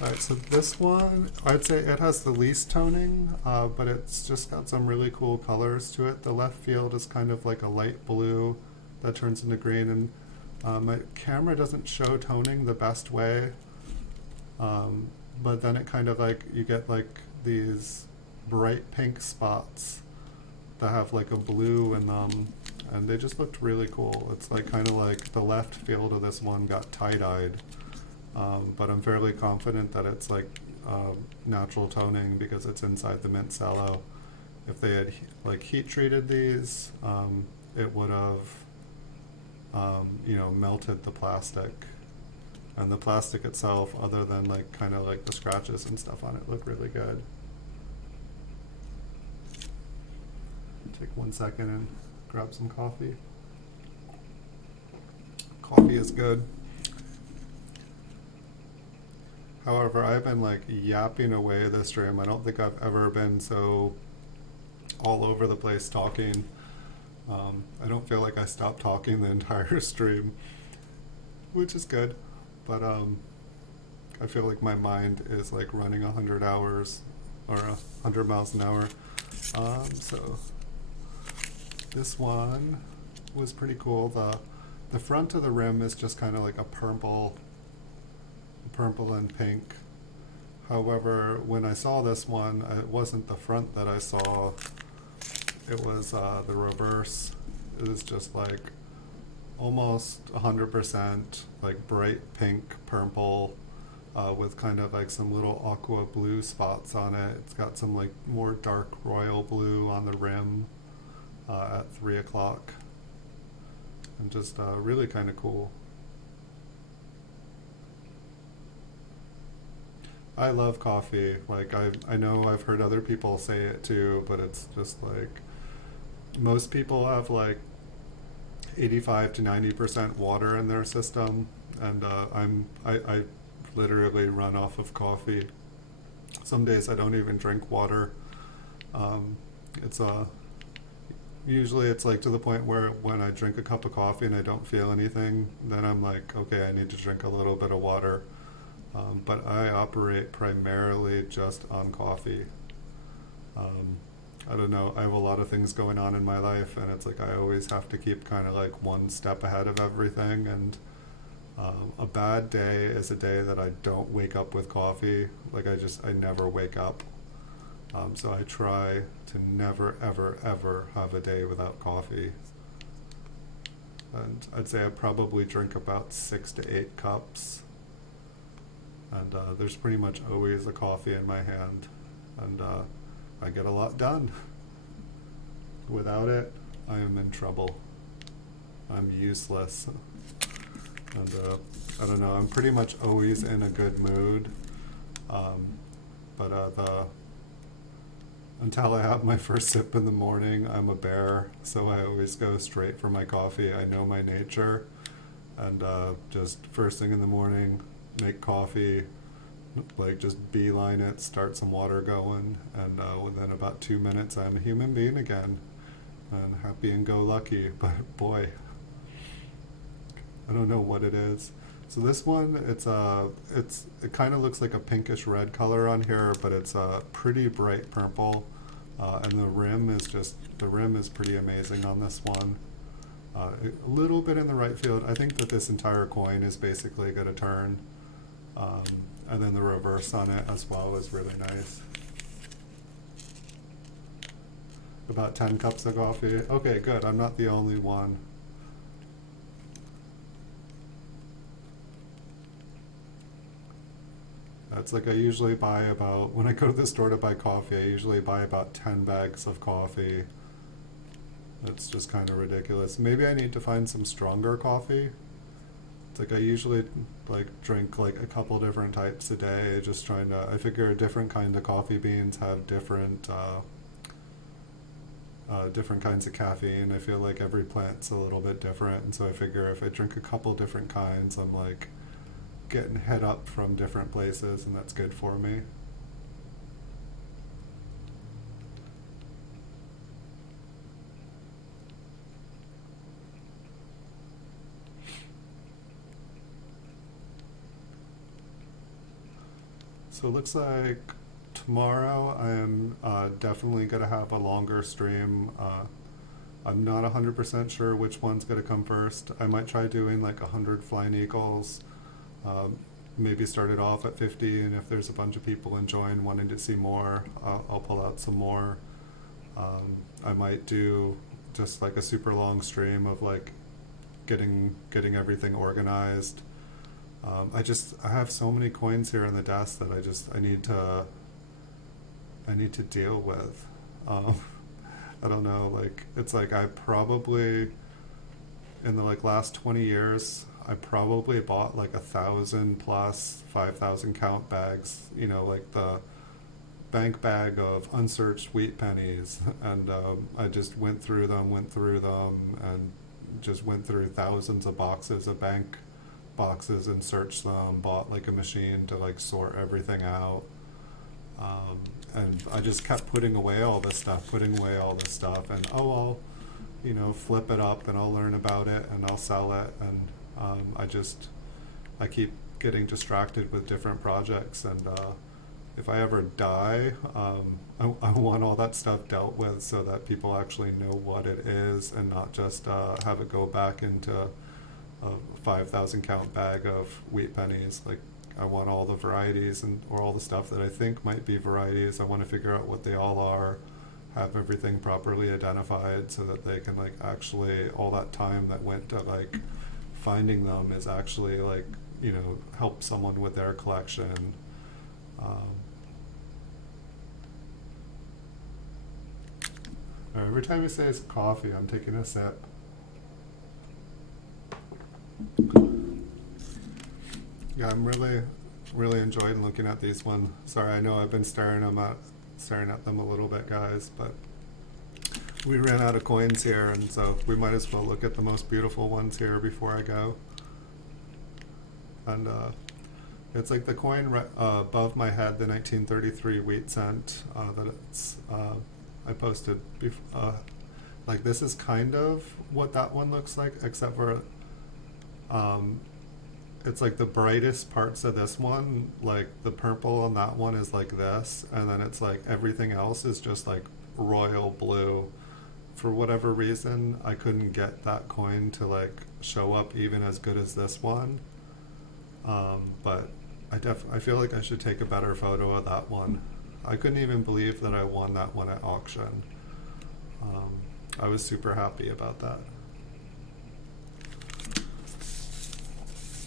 All right, so this one, I'd say it has the least toning, but it's just got some really cool colors to it. The left field is kind of like a light blue that turns into green, and my camera doesn't show toning the best way, but then it kind of like, you get like these bright pink spots that have like a blue in them, and they just looked really cool. It's like kind of like the left field of this one got tie-dyed. But I'm fairly confident that it's like natural toning because it's inside the Mint Cello. If they had like heat treated these, it would have you know, melted the plastic. And the plastic itself, other than like kind of like the scratches and stuff on it, look really good. Take 1 second and grab some coffee. Coffee is good. However, I've been like yapping away this stream. I don't think I've ever been so all over the place talking. I don't feel like I stopped talking the entire stream, which is good. But I feel like my mind is like running 100 hours or 100 miles an hour. So this one was pretty cool. The front of the rim is just kind of like a purple and pink. However, when I saw this one, it wasn't the front that I saw. It was the reverse. It was just like almost 100% like bright pink purple with kind of like some little aqua blue spots on it. It's got some like more dark royal blue on the rim at 3 o'clock. And just really kind of cool. I love coffee. Like I know I've heard other people say it too, but it's just like most people have like 85 to 90% water in their system, and I literally run off of coffee. Some days I don't even drink water. It's usually it's like to the point where when I drink a cup of coffee and I don't feel anything, then I'm like, okay, I need to drink a little bit of water. But I operate primarily just on coffee. Um, I don't know, I have a lot of things going on in my life, and it's like I always have to keep kind of like one step ahead of everything. And a bad day is a day that I don't wake up with coffee. Like I never wake up. So I try to never, ever, ever have a day without coffee. And I'd say I probably drink about 6 to 8 cups. And there's pretty much always a coffee in my hand. And I get a lot done. Without it, I am in trouble. I'm useless. And I don't know, I'm pretty much always in a good mood. But until I have my first sip in the morning, I'm a bear, so I always go straight for my coffee. I know my nature, and just first thing in the morning, make coffee, like just beeline it, start some water going, and within about 2 minutes, I'm a human being again, and happy and go lucky. But boy, I don't know what it is. So this one, it kind of looks like a pinkish red color on here, but it's a pretty bright purple, and the rim is pretty amazing on this one. A little bit in the right field. I think that this entire coin is basically going to turn, and then the reverse on it as well is really nice. About 10 cups of coffee. Okay, good. I'm not the only one. It's like I usually buy about, when I go to the store to buy coffee, I usually buy about 10 bags of coffee. It's just kind of ridiculous. Maybe I need to find some stronger coffee. It's like I usually like drink like a couple different types a day, just trying to, I figure different kind of coffee beans have different different kinds of caffeine. I feel like every plant's a little bit different, and so I figure if I drink a couple different kinds, I'm like getting hit up from different places, and that's good for me. So it looks like tomorrow I'm definitely going to have a longer stream. I'm not 100% sure which one's going to come first. I might try doing like 100 flying eagles. Maybe start it off at 50, and if there's a bunch of people enjoying wanting to see more, I'll pull out some more. I might do just like a super long stream of like getting everything organized. I have so many coins here on the desk that I need to deal with. I don't know, like it's like I probably in the like last 20 years I probably bought like 1,000 plus 5,000 count bags, you know, like the bank bag of unsearched wheat pennies, and I just went through them, and just went through thousands of boxes of bank boxes and searched them, bought like a machine to like sort everything out. And I just kept putting away all this stuff, and I'll, you know, flip it up and I'll learn about it and I'll sell it, and I keep getting distracted with different projects, and if I ever die, I want all that stuff dealt with so that people actually know what it is, and not just have it go back into a 5,000 count bag of wheat pennies. Like I want all the varieties or all the stuff that I think might be varieties. I want to figure out what they all are, have everything properly identified so that they can like actually, all that time that went to like finding them is actually like, you know, help someone with their collection. Every time you say it's coffee, I'm taking a sip. Yeah, I'm really, really enjoyed looking at these one. Sorry, I know I've been staring at them a little bit, guys, but we ran out of coins here, and so we might as well look at the most beautiful ones here before I go. And it's like the coin above my head, the 1933 wheat cent that it's I posted like this is kind of what that one looks like, except for it's like the brightest parts of this one, like the purple on that one is like this, and then it's like everything else is just like royal blue. For whatever reason, I couldn't get that coin to like show up even as good as this one. But I feel like I should take a better photo of that one. I couldn't even believe that I won that one at auction. I was super happy about that.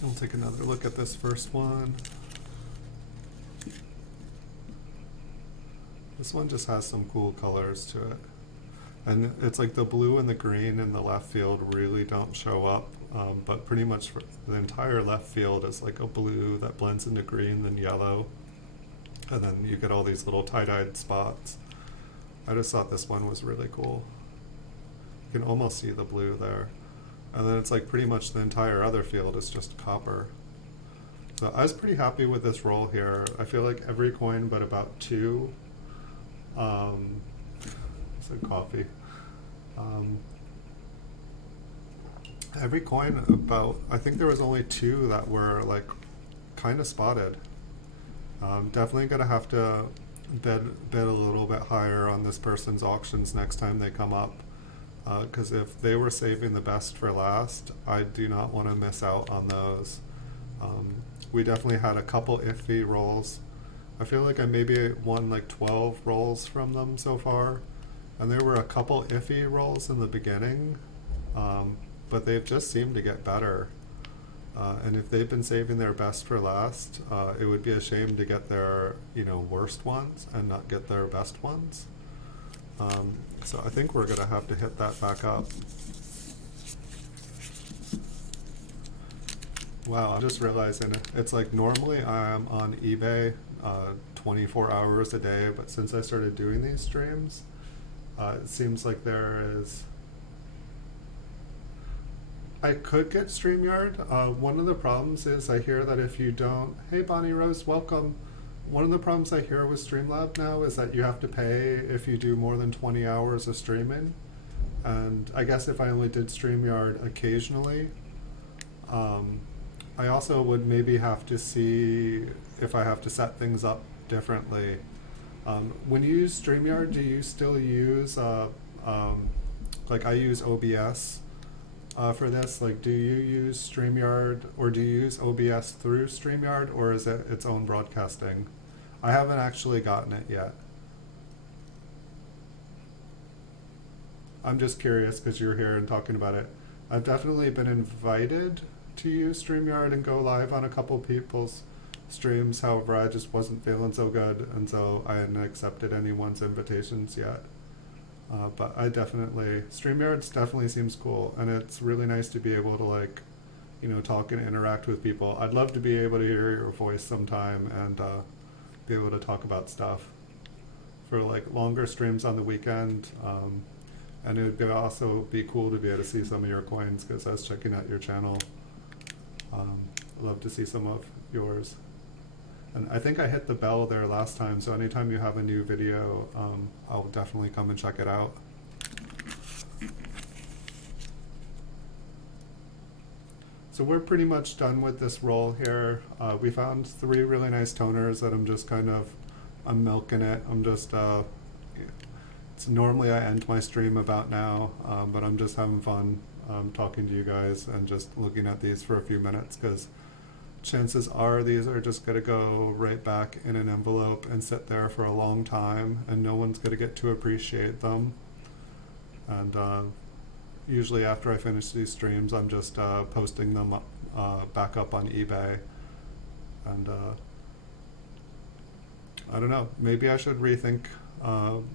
I'll take another look at this first one. This one just has some cool colors to it. And it's like the blue and the green in the left field really don't show up, but pretty much for the entire left field is like a blue that blends into green, then yellow, and then you get all these little tie-dyed spots. I just thought this one was really cool. You can almost see the blue there. And then it's like pretty much the entire other field is just copper. So I was pretty happy with this roll here. I feel like every coin but about two, I said coffee. Every coin about, I think there was only two that were like kind of spotted. Definitely gonna have to bid a little bit higher on this person's auctions next time they come up. Because if they were saving the best for last, I do not want to miss out on those. We definitely had a couple iffy rolls. I feel like I maybe won like 12 rolls from them so far, and there were a couple iffy rolls in the beginning, but they've just seemed to get better. And if they've been saving their best for last, it would be a shame to get their worst ones and not get their best ones. So I think we're gonna have to hit that back up. Wow, I'm just realizing it's like normally I'm on eBay 24 hours a day, but since I started doing these streams, it seems like I could get StreamYard. One of the problems is I hear that if you don't, hey Bonnie Rose, welcome. One of the problems I hear with Streamlab now is that you have to pay if you do more than 20 hours of streaming. And I guess if I only did StreamYard occasionally, I also would maybe have to see if I have to set things up differently. When you use StreamYard, do you still use, like I use OBS for this? Like, do you use StreamYard, or do you use OBS through StreamYard, or is it its own broadcasting? I haven't actually gotten it yet. I'm just curious because you're here and talking about it. I've definitely been invited to use StreamYard and go live on a couple people's streams. However, I just wasn't feeling so good, and so I hadn't accepted anyone's invitations yet. But StreamYard definitely seems cool, and it's really nice to be able to like, talk and interact with people. I'd love to be able to hear your voice sometime and be able to talk about stuff for like longer streams on the weekend. And it would also be cool to be able to see some of your coins, because I was checking out your channel. I'd love to see some of yours. And I think I hit the bell there last time, so anytime you have a new video, I'll definitely come and check it out. So we're pretty much done with this roll here. We found 3 really nice toners that I'm milking it. I'm just, it's normally I end my stream about now, but I'm just having fun talking to you guys and just looking at these for a few minutes, because chances are these are just going to go right back in an envelope and sit there for a long time, and no one's going to get to appreciate them. And usually after I finish these streams, I'm just posting them back up on eBay. And I don't know, maybe I should rethink,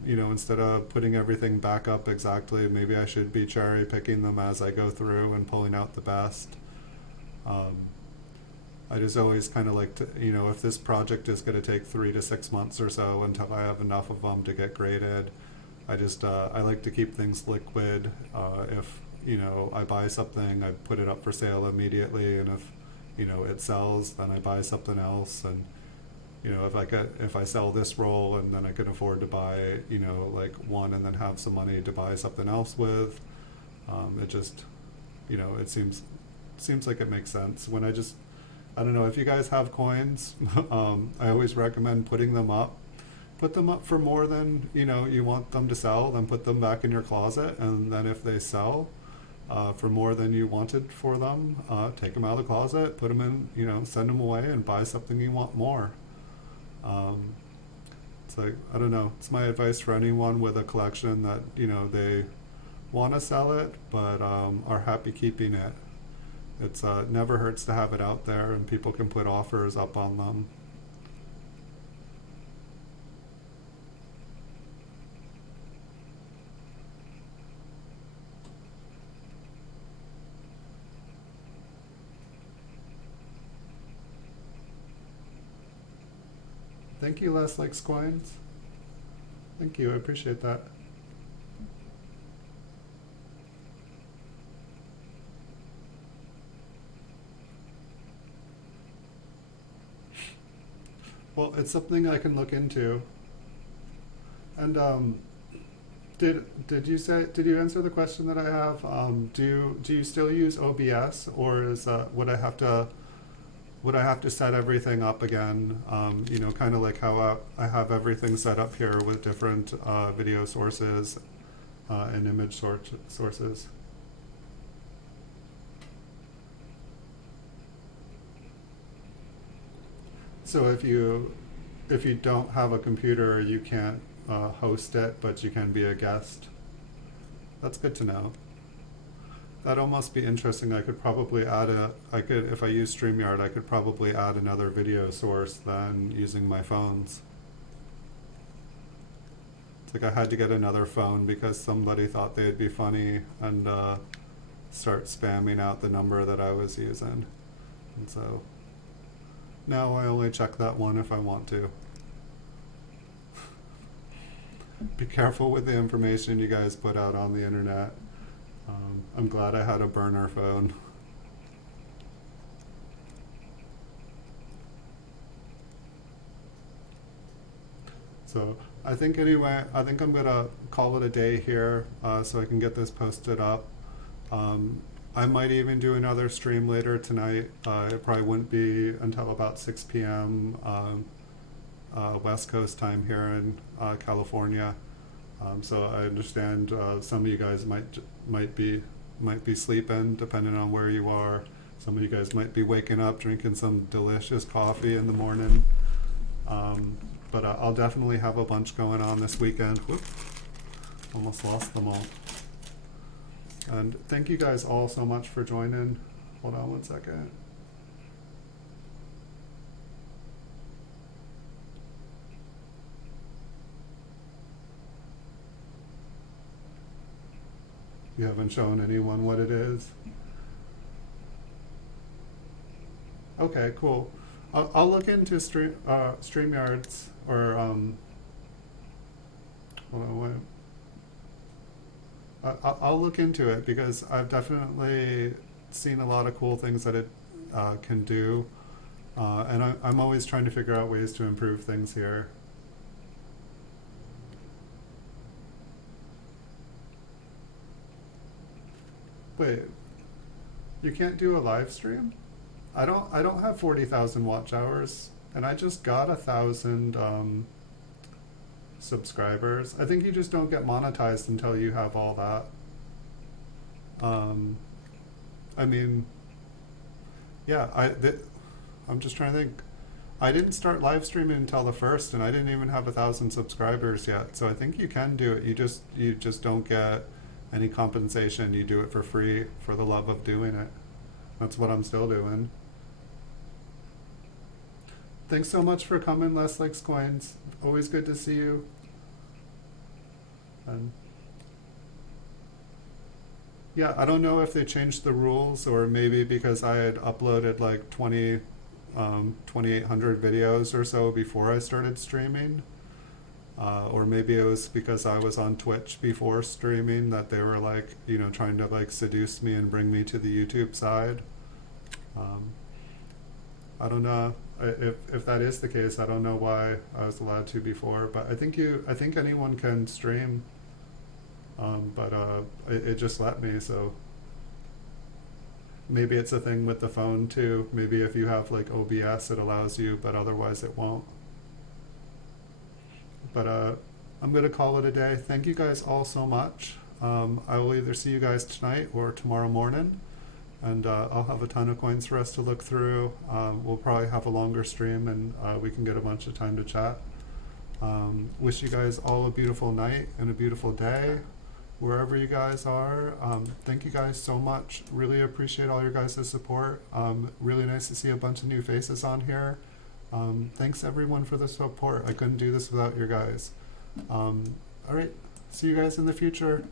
instead of putting everything back up exactly, maybe I should be cherry picking them as I go through and pulling out the best. I just always kind of like to, you know, if this project is going to take 3 to 6 months or so until I have enough of them to get graded, I like to keep things liquid. If, you know, I buy something, I put it up for sale immediately, and if, you know, it sells, then I buy something else. And, you know, if I sell this roll and then I can afford to buy, you know, like one and then have some money to buy something else with, it just, you know, it seems like it makes sense. I don't know, if you guys have coins, I always recommend putting them up. Put them up for more than, you know, you want them to sell, then put them back in your closet, and then if they sell for more than you wanted for them, take them out of the closet, put them in, you know, send them away, and buy something you want more. It's like, I don't know, it's my advice for anyone with a collection that, you know, they want to sell it but are happy keeping it. It's never hurts to have it out there, and people can put offers up on them. Thank you, Les Likes Coins. Thank you, I appreciate that. Well, it's something I can look into. And did you answer the question that I have? Do you still use OBS, or is would I have to set everything up again? You know, kind of like how I have everything set up here with different video sources and image sources. So if you don't have a computer, you can't host it, but you can be a guest. That's good to know. That'd almost be interesting. I could probably if I use StreamYard, I could probably add another video source than using my phones. It's like I had to get another phone because somebody thought they'd be funny and start spamming out the number that I was using. And so now I only check that one if I want to. Be careful with the information you guys put out on the internet. I'm glad I had a burner phone. So I think anyway, I think I'm gonna call it a day here so I can get this posted up. I might even do another stream later tonight. It probably wouldn't be until about 6 p.m. West Coast time here in California. So I understand some of you guys might be sleeping, depending on where you are. Some of you guys might be waking up, drinking some delicious coffee in the morning. But I'll definitely have a bunch going on this weekend. Whoop, almost lost them all. And thank you guys all so much for joining. Hold on one second. You haven't shown anyone what it is? Okay, cool. I'll look into StreamYards or hold on, wait. I'll look into it because I've definitely seen a lot of cool things that it can do, and I'm always trying to figure out ways to improve things here. Wait, you can't do a live stream? I don't have 40,000 watch hours, and I just got 1,000 subscribers. I think you just don't get monetized until you have all that. I mean, yeah, I'm just trying to think. I didn't start live streaming until the 1st, and I didn't even have 1,000 subscribers yet. So I think you can do it. You just don't get any compensation. You do it for free for the love of doing it. That's what I'm still doing. Thanks so much for coming, Les Likes Coins. Always good to see you. And yeah, I don't know if they changed the rules, or maybe because I had uploaded like 20 2,800 videos or so before I started streaming. Or maybe it was because I was on Twitch before streaming that they were like, you know, trying to like seduce me and bring me to the YouTube side. I don't know if that is the case. I don't know why I was allowed to before, but I think anyone can stream. But it just let me, so maybe it's a thing with the phone too. Maybe if you have like OBS, it allows you, but otherwise it won't. But I'm gonna call it a day. Thank you guys all so much. I will either see you guys tonight or tomorrow morning, and I'll have a ton of coins for us to look through. We'll probably have a longer stream, and we can get a bunch of time to chat. Wish you guys all a beautiful night and a beautiful day, wherever you guys are. Thank you guys so much. Really appreciate all your guys' support. Really nice to see a bunch of new faces on here. Thanks everyone for the support. I couldn't do this without your guys. All right, see you guys in the future.